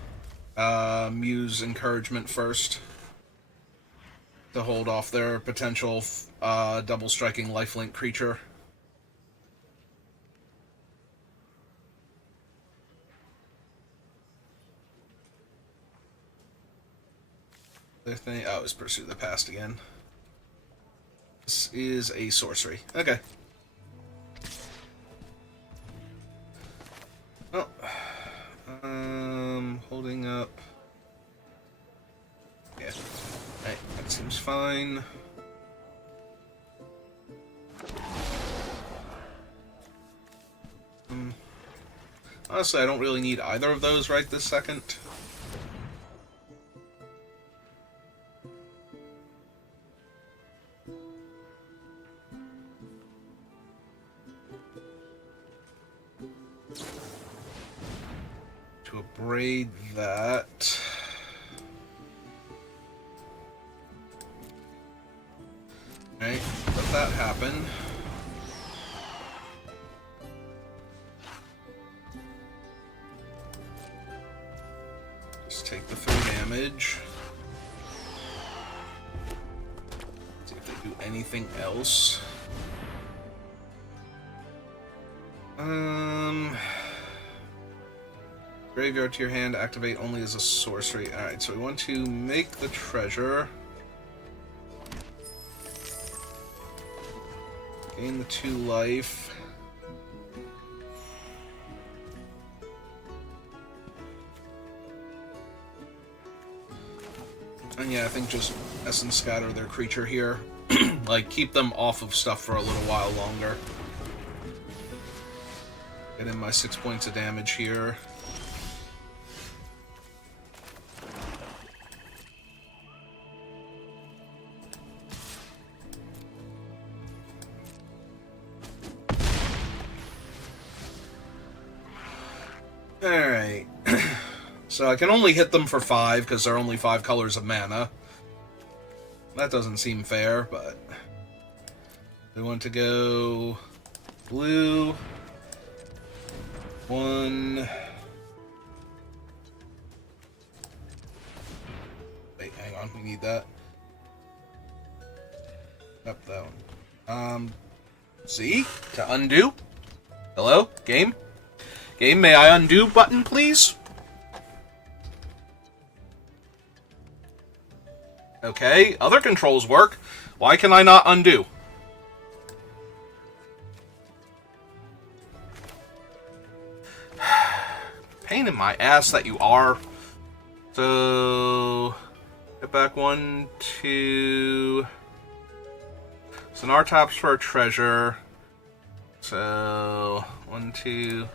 Muse Encouragement first to hold off their potential double striking lifelink creature. Oh, it's Pursue the Past again. This is a sorcery. Okay. Oh. Holding up. Yeah. Alright, that seems fine. Honestly, I don't really need either of those right this second. To abrade that. Alright, let that happen. Just take the 3 damage. See if they do anything else. Graveyard to your hand, activate only as a sorcery. Alright, so we want to make the treasure. Gain the 2 life. And yeah, I think just Essence Scatter their creature here. Like, keep them off of stuff for a little while longer. Get in my 6 points of damage here. Alright. So I can only hit them for 5 because they're only 5 colors of mana. That doesn't seem fair, but we want to go blue. 1. Wait, hang on, we need that. Up that one. See? To undo? Hello? Game? Game, may I undo button, please? Okay, other controls work. Why can I not undo? Pain in my ass that you are. So, get back 1, 2. Sonar taps for a treasure. So, 1, 2.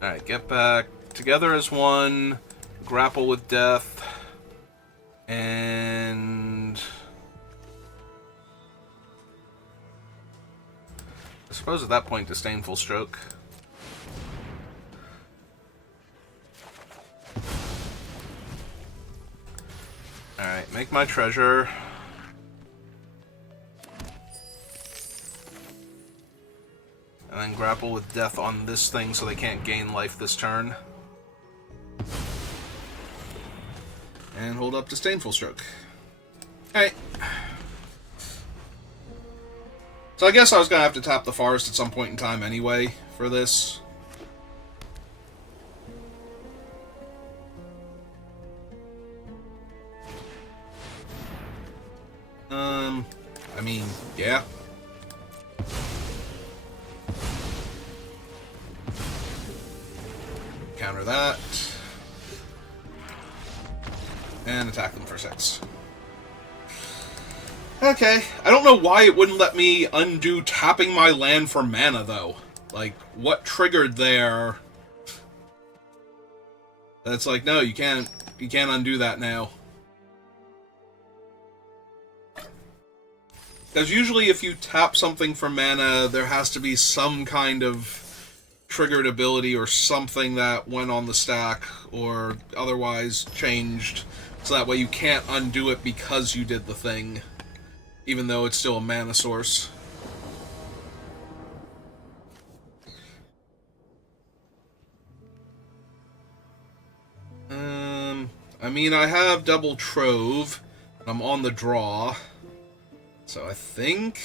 Alright, get back together as 1, grapple with death, and I suppose at that point Disdainful Stroke. Alright, make my treasure. And then grapple with death on this thing so they can't gain life this turn. And hold up Disdainful Stroke. Alright. So I guess I was going to have to tap the forest at some point in time anyway for this. I mean, yeah. Counter that. And attack them for 6. Okay. I don't know why it wouldn't let me undo tapping my land for mana, though. Like, what triggered there? That's like, no, you can't undo that now. Because usually if you tap something for mana, there has to be some kind of triggered ability or something that went on the stack or otherwise changed, so that way you can't undo it because you did the thing, even though it's still a mana source. I mean, I have double Trove, and I'm on the draw, so I think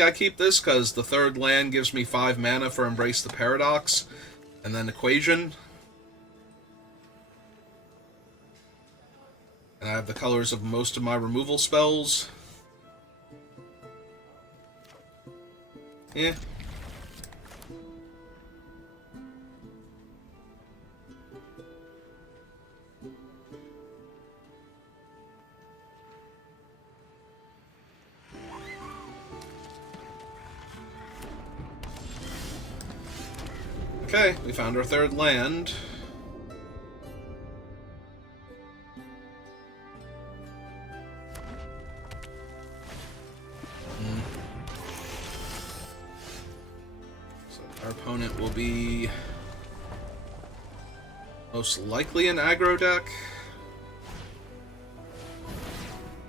I keep this, because the 3rd land gives me 5 mana for Embrace the Paradox, and then Equation. And I have the colors of most of my removal spells. Yeah. Okay, we found our third land. So our opponent will be most likely an aggro deck.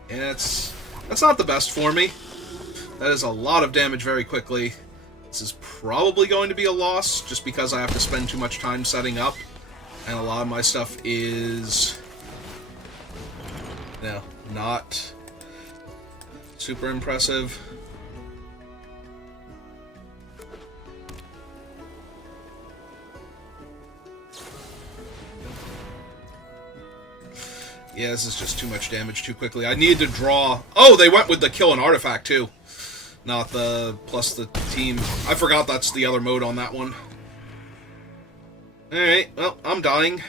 And that's not the best for me. That is a lot of damage very quickly. This is probably going to be a loss, just because I have to spend too much time setting up. And a lot of my stuff is, you know, not super impressive. Yeah, this is just too much damage too quickly. I need to draw... Oh, they went with the kill an artifact, too. Not the... plus the team. I forgot that's the other mode on that one. Alright, well, I'm dying.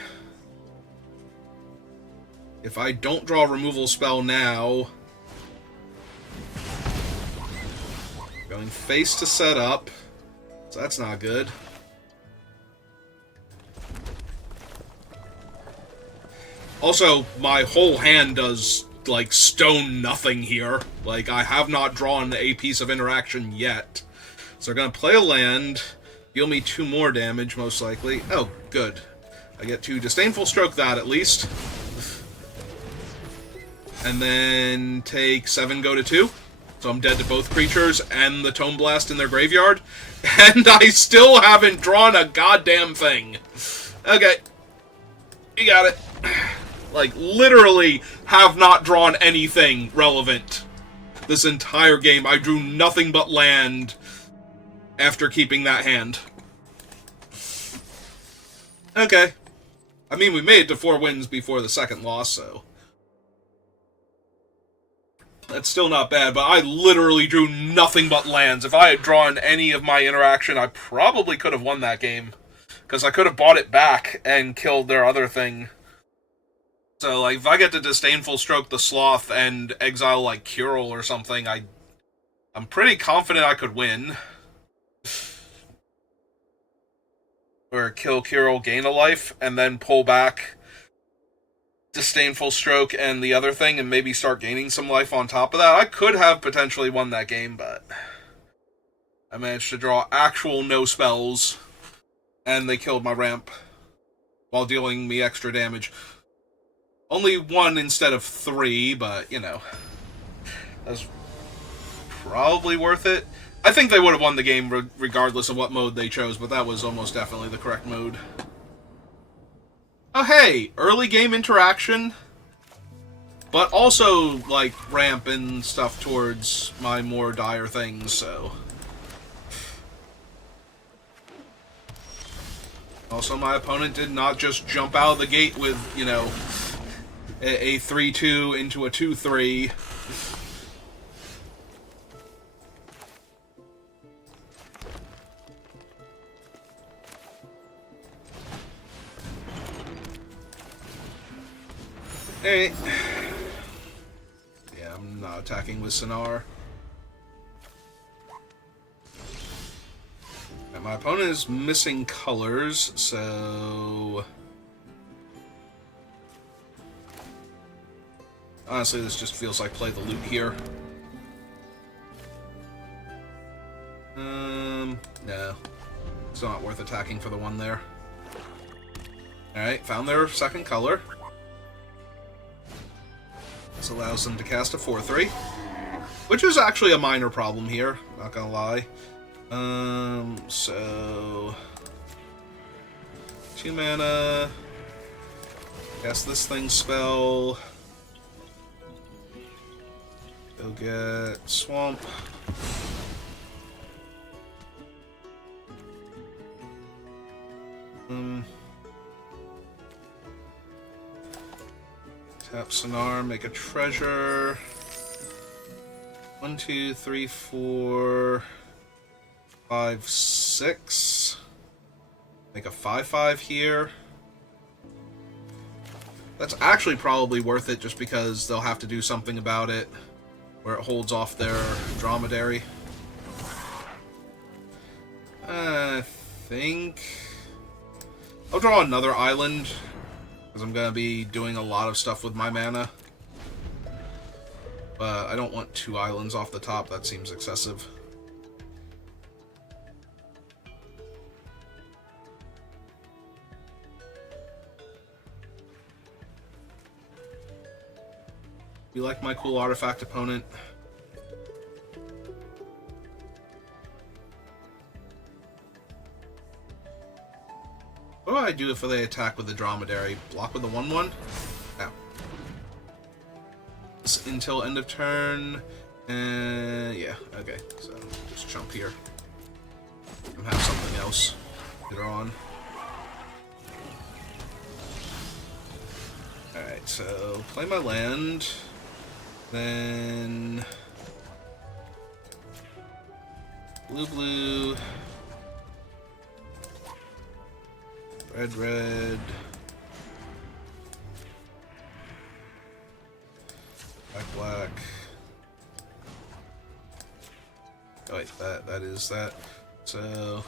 If I don't draw a removal spell now... Going face to set up. So that's not good. Also, my whole hand does, like, stone nothing here. Like, I have not drawn a piece of interaction yet. So they're gonna play a land, deal me 2 more damage, most likely. Oh, good. I get to Disdainful Stroke that, at least. And then take 7, go to 2. So I'm dead to both creatures and the Tome Blast in their graveyard. And I still haven't drawn a goddamn thing. Okay. You got it. Like, literally have not drawn anything relevant this entire game. I drew nothing but land after keeping that hand. Okay. I mean, we made it to 4 wins before the second loss, so... That's still not bad, but I literally drew nothing but lands. If I had drawn any of my interaction, I probably could have won that game. Because I could have bought it back and killed their other thing. So, like, if I get to Disdainful Stroke the Sloth and exile, like, Curel or something, I'm pretty confident I could win. Or kill Curel, gain a life, and then pull back Disdainful Stroke and the other thing, and maybe start gaining some life on top of that. I could have potentially won that game, but I managed to draw actual no spells, and they killed my ramp while dealing me extra damage. Only 1 instead of 3, but, you know, that's probably worth it. I think they would have won the game regardless of what mode they chose, but that was almost definitely the correct mode. Oh, hey! Early game interaction, but also, like, ramp and stuff towards my more dire things, so... Also, my opponent did not just jump out of the gate with, you know... a 3-2 into a 2-3. Hey. Yeah, I'm not attacking with Sonar. And my opponent is missing colors, so... Honestly, this just feels like play the loot here. No. It's not worth attacking for the 1 there. Alright, found their second color. This allows them to cast a 4/3. Which is actually a minor problem here, not gonna lie. So... 2 mana... Cast this thing spell... Go get Swamp. Tap Sonar, make a treasure. 1, 2, 3, 4, 5, 6. Make a 5/5 here. That's actually probably worth it just because they'll have to do something about it where it holds off their Dromedary. I think I'll draw another island, because I'm going to be doing a lot of stuff with my mana. But I don't want 2 islands off the top, that seems excessive. You like my cool artifact opponent? What do I do if they attack with the dromedary? Block with the 1/1? No. Until end of turn. Yeah, okay. So just jump here. And have something else later on. Alright, so play my land. Then blue. Red. Black. Oh wait, that is that. So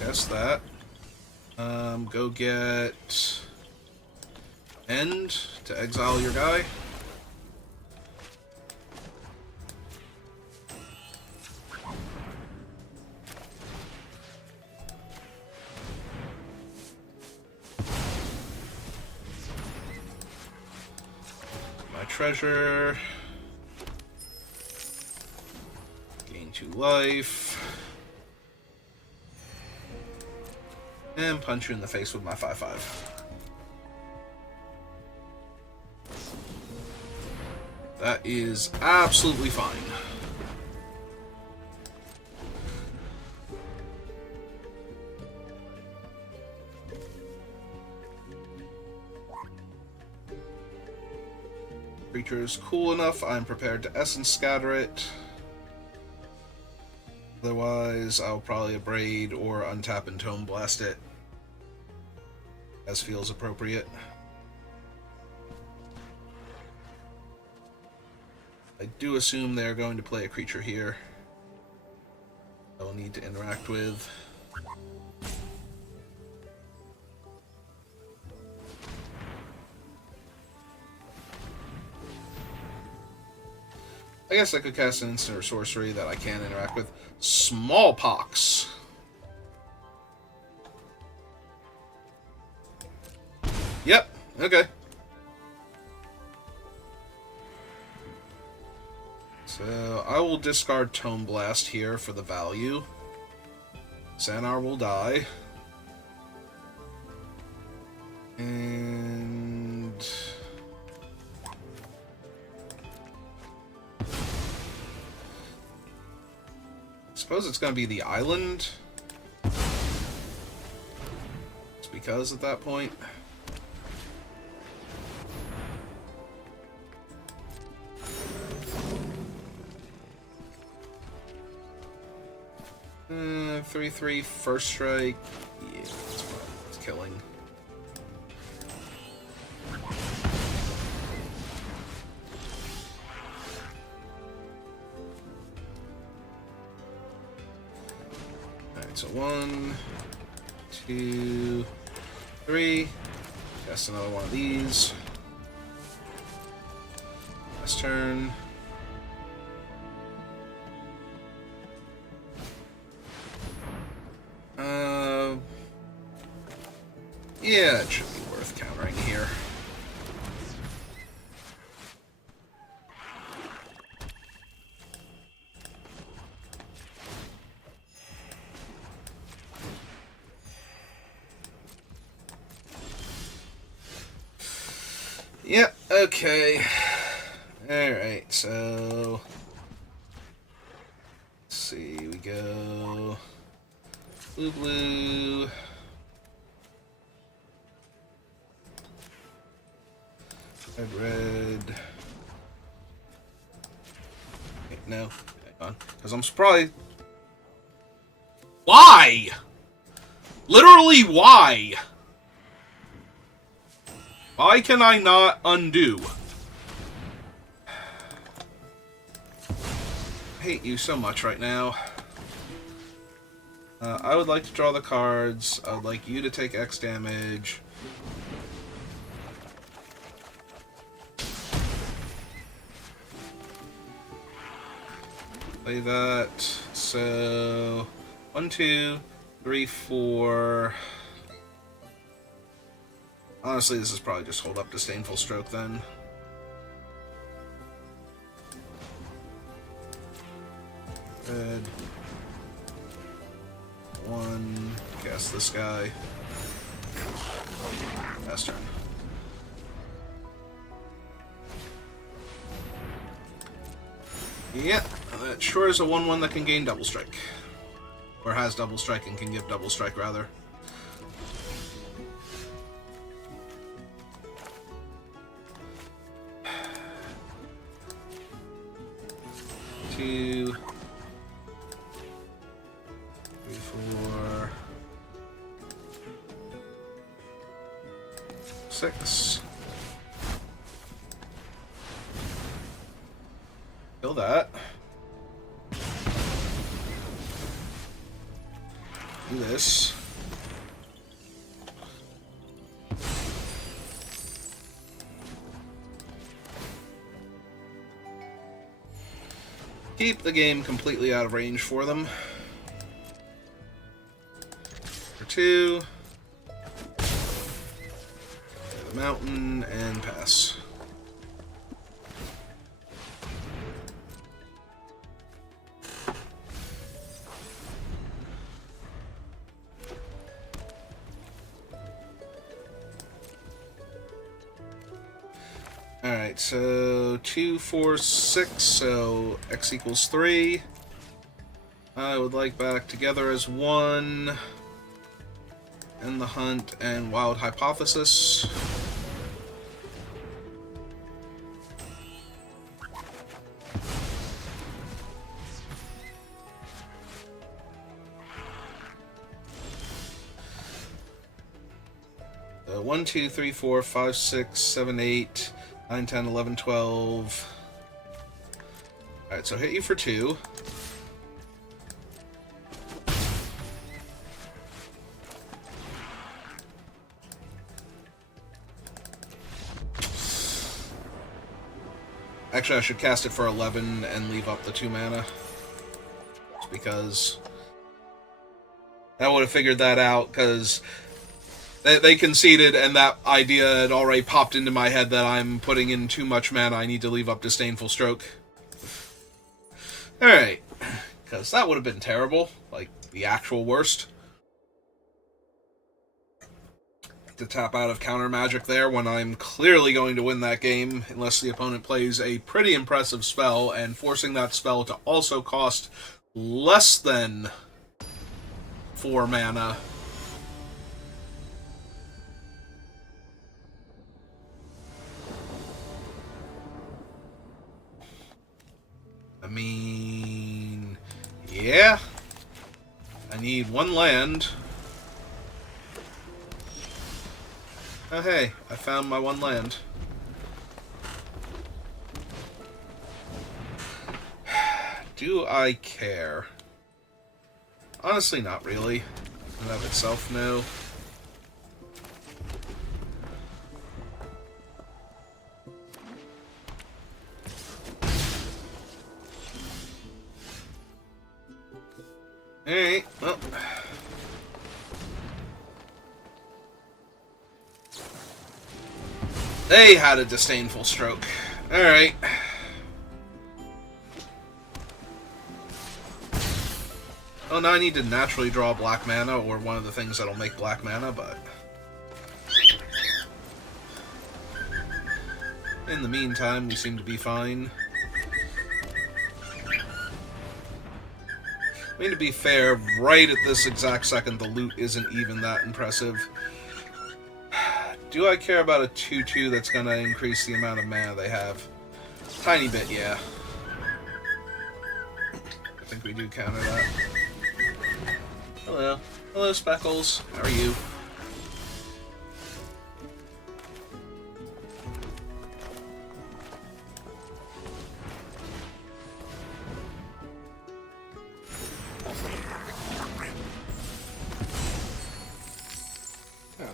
guess that. Go get End to exile your guy. Treasure. Gain 2 life. And punch you in the face with my 5/5. That is absolutely fine. Creature is cool enough, I'm prepared to Essence Scatter it. Otherwise, I'll probably Abrade or untap and Tome Blast it, as feels appropriate. I do assume they're going to play a creature here I'll need to interact with. I guess I could cast an instant or sorcery that I can interact with. Smallpox. Yep, okay. So I will discard Tome Blast here for the value. Xanar will die. And I suppose it's going to be the island. It's because at that point. 3/3 first strike. Yeah, that's fine. It's killing. Alright, so 1, 2, 3. Cast another one of these. Last turn. Yeah, it should be worth countering here. Yep, okay. Alright, so let's see, we go blue. Red. Wait, no. Hang on. Because I'm surprised. Why? Literally, why? Why can I not undo? I hate you so much right now. I would like to draw the cards. I would like you to take X damage. Play that. So 1, 2, 3, 4. Honestly, this is probably just hold up Disdainful Stroke then. Good. 1. Cast this guy. Last turn. Yeah, that sure is a 1/1 that can gain Double Strike. Or has Double Strike and can give Double Strike, rather. Two, 3, 4, 6. Kill that. Do this. Keep the game completely out of range for them. For 2. The mountain and pass. Alright, so 2, 4, 6, so X equals 3. I would like back together as 1. End the Hunt and Wild Hypothesis. So 1, 2, 3, 4, 5, 6, 7, 8. 9, 10, 11, 12. Alright, so hit you for 2. Actually, I should cast it for 11 and leave up the 2 mana. Just because I would have figured that out, because they conceded, and that idea had already popped into my head that I'm putting in too much mana. I need to leave up Disdainful Stroke. Alright. Because that would have been terrible. Like, the actual worst. To tap out of counter magic there when I'm clearly going to win that game, unless the opponent plays a pretty impressive spell, and forcing that spell to also cost less than 4 mana. I mean, yeah. I need 1 land. Oh hey, I found my 1 land. Do I care? Honestly, not really. In and of itself, no. Alright, well. They had a Disdainful Stroke. Alright. Well, now I need to naturally draw black mana, or one of the things that'll make black mana, but in the meantime, we seem to be fine. I mean, to be fair, right at this exact second, the loot isn't even that impressive. Do I care about a 2/2 that's going to increase the amount of mana they have? Tiny bit, yeah. I think we do counter that. Hello. Hello, Speckles. How are you?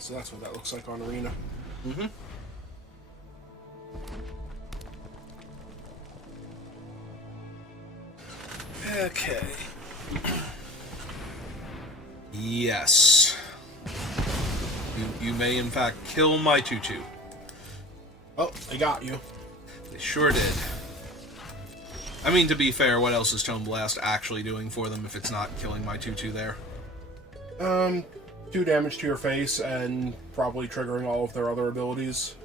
so that's what that looks like on Arena. Mm-hmm. Okay. Yes. You may in fact kill my tutu. Oh, they got you. They sure did. I mean, to be fair, what else is Tone Blast actually doing for them if it's not killing my tutu there? 2 damage to your face and probably triggering all of their other abilities.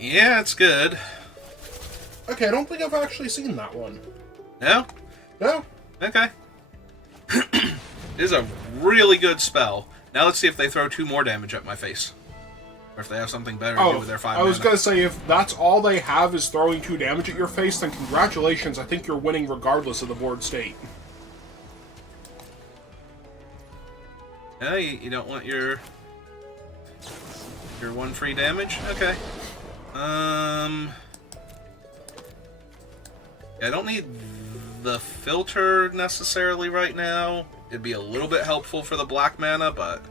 Yeah, it's good. Okay, I don't think I've actually seen that one. No? No? Okay. It is a really good spell. Now let's see if they throw 2 more damage at my face. Or if they have something better to do with their 5 I was mana. gonna say, if that's all they have is throwing 2 damage at your face, then congratulations, I think you're winning regardless of the board state. Yeah, you don't want your 1 free damage? Okay. Yeah, I don't need the filter necessarily right now. It'd be a little bit helpful for the black mana, but...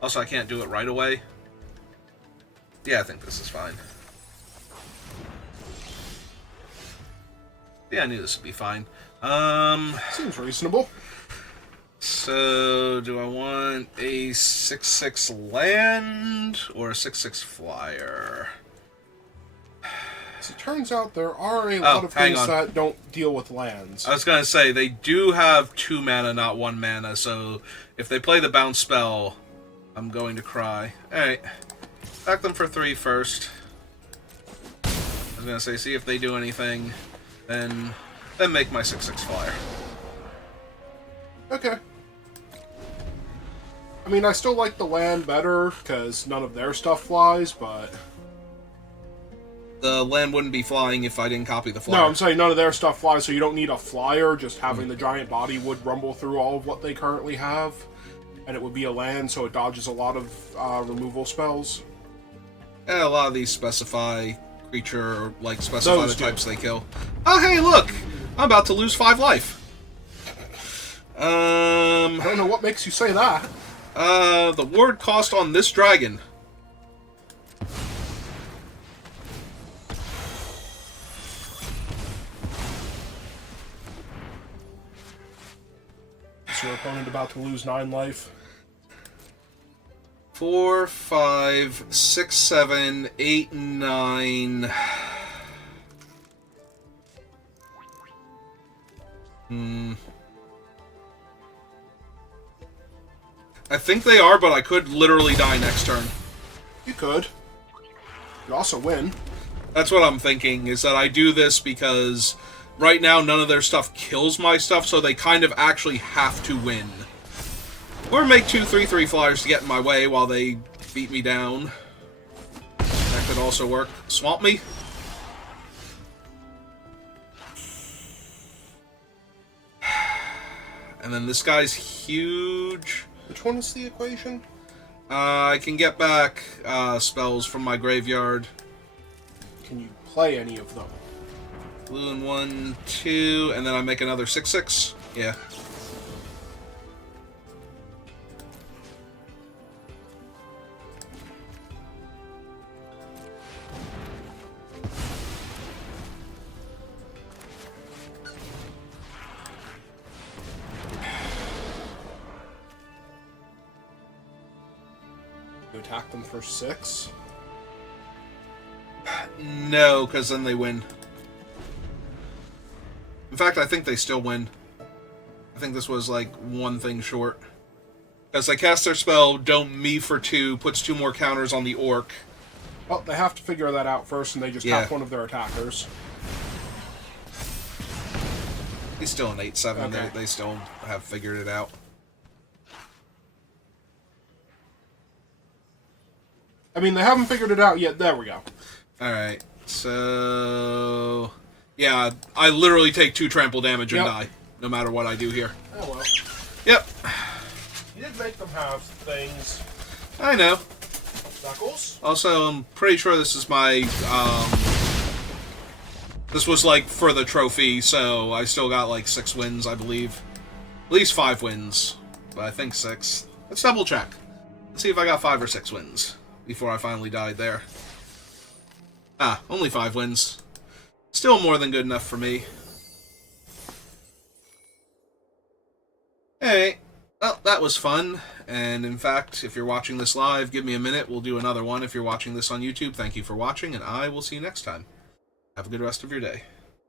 Also, I can't do it right away. Yeah, I think this is fine. Yeah, I knew this would be fine. Seems reasonable. So, do I want a 6/6 land or a 6/6 flyer? As it turns out, there are a lot of things that don't deal with lands. I was going to say, they do have 2 mana, not 1 mana, so if they play the bounce spell, I'm going to cry. Alright. Back them for 3 first. I was going to say, see if they do anything, then make my 6/6 flyer. Okay. I mean, I still like the land better, because none of their stuff flies, but... The land wouldn't be flying if I didn't copy the flyer. No, I'm saying none of their stuff flies, so you don't need a flyer. Just having the giant body would rumble through all of what they currently have. And it would be a land, so it dodges a lot of removal spells. Yeah, a lot of these specify creature, or like specify Those the types they kill. Oh, hey, look! I'm about to lose 5 life. I don't know what makes you say that. The ward cost on this dragon. Is your opponent about to lose 9 life? 4, 5, 6, 7, 8, 9. I think they are, but I could literally die next turn. You could. You also win. That's what I'm thinking, is that I do this because right now none of their stuff kills my stuff, so they kind of actually have to win. Or make 2 3/3 flyers to get in my way while they beat me down. That could also work. Swamp me? And then this guy's huge. Which one is the equation? I can get back spells from my graveyard. Can you play any of them? Blue and 1, 2, and then I make another 6/6. Yeah. You attack them for 6? No, because then they win. In fact, I think they still win. I think this was like 1 thing short. As they cast their spell, don't me for 2, puts 2 more counters on the orc. Well, they have to figure that out first, and they just tap one of their attackers. He's still an 8/7. Okay. They still have figured it out. I mean, they haven't figured it out yet. There we go. Alright, so... Yeah, I literally take 2 trample damage and die, no matter what I do here. Oh well. Yep. You did make them have things. I know. Knuckles? Also, I'm pretty sure this is my This was, like, for the trophy, so I still got, like, 6 wins, I believe. At least 5 wins, but I think 6. Let's double check. Let's see if I got 5 or 6 wins before I finally died there. Ah, only 5 wins. Still more than good enough for me. Hey, well, that was fun. And in fact, if you're watching this live, give me a minute. We'll do another one. If you're watching this on YouTube, thank you for watching, and I will see you next time. Have a good rest of your day.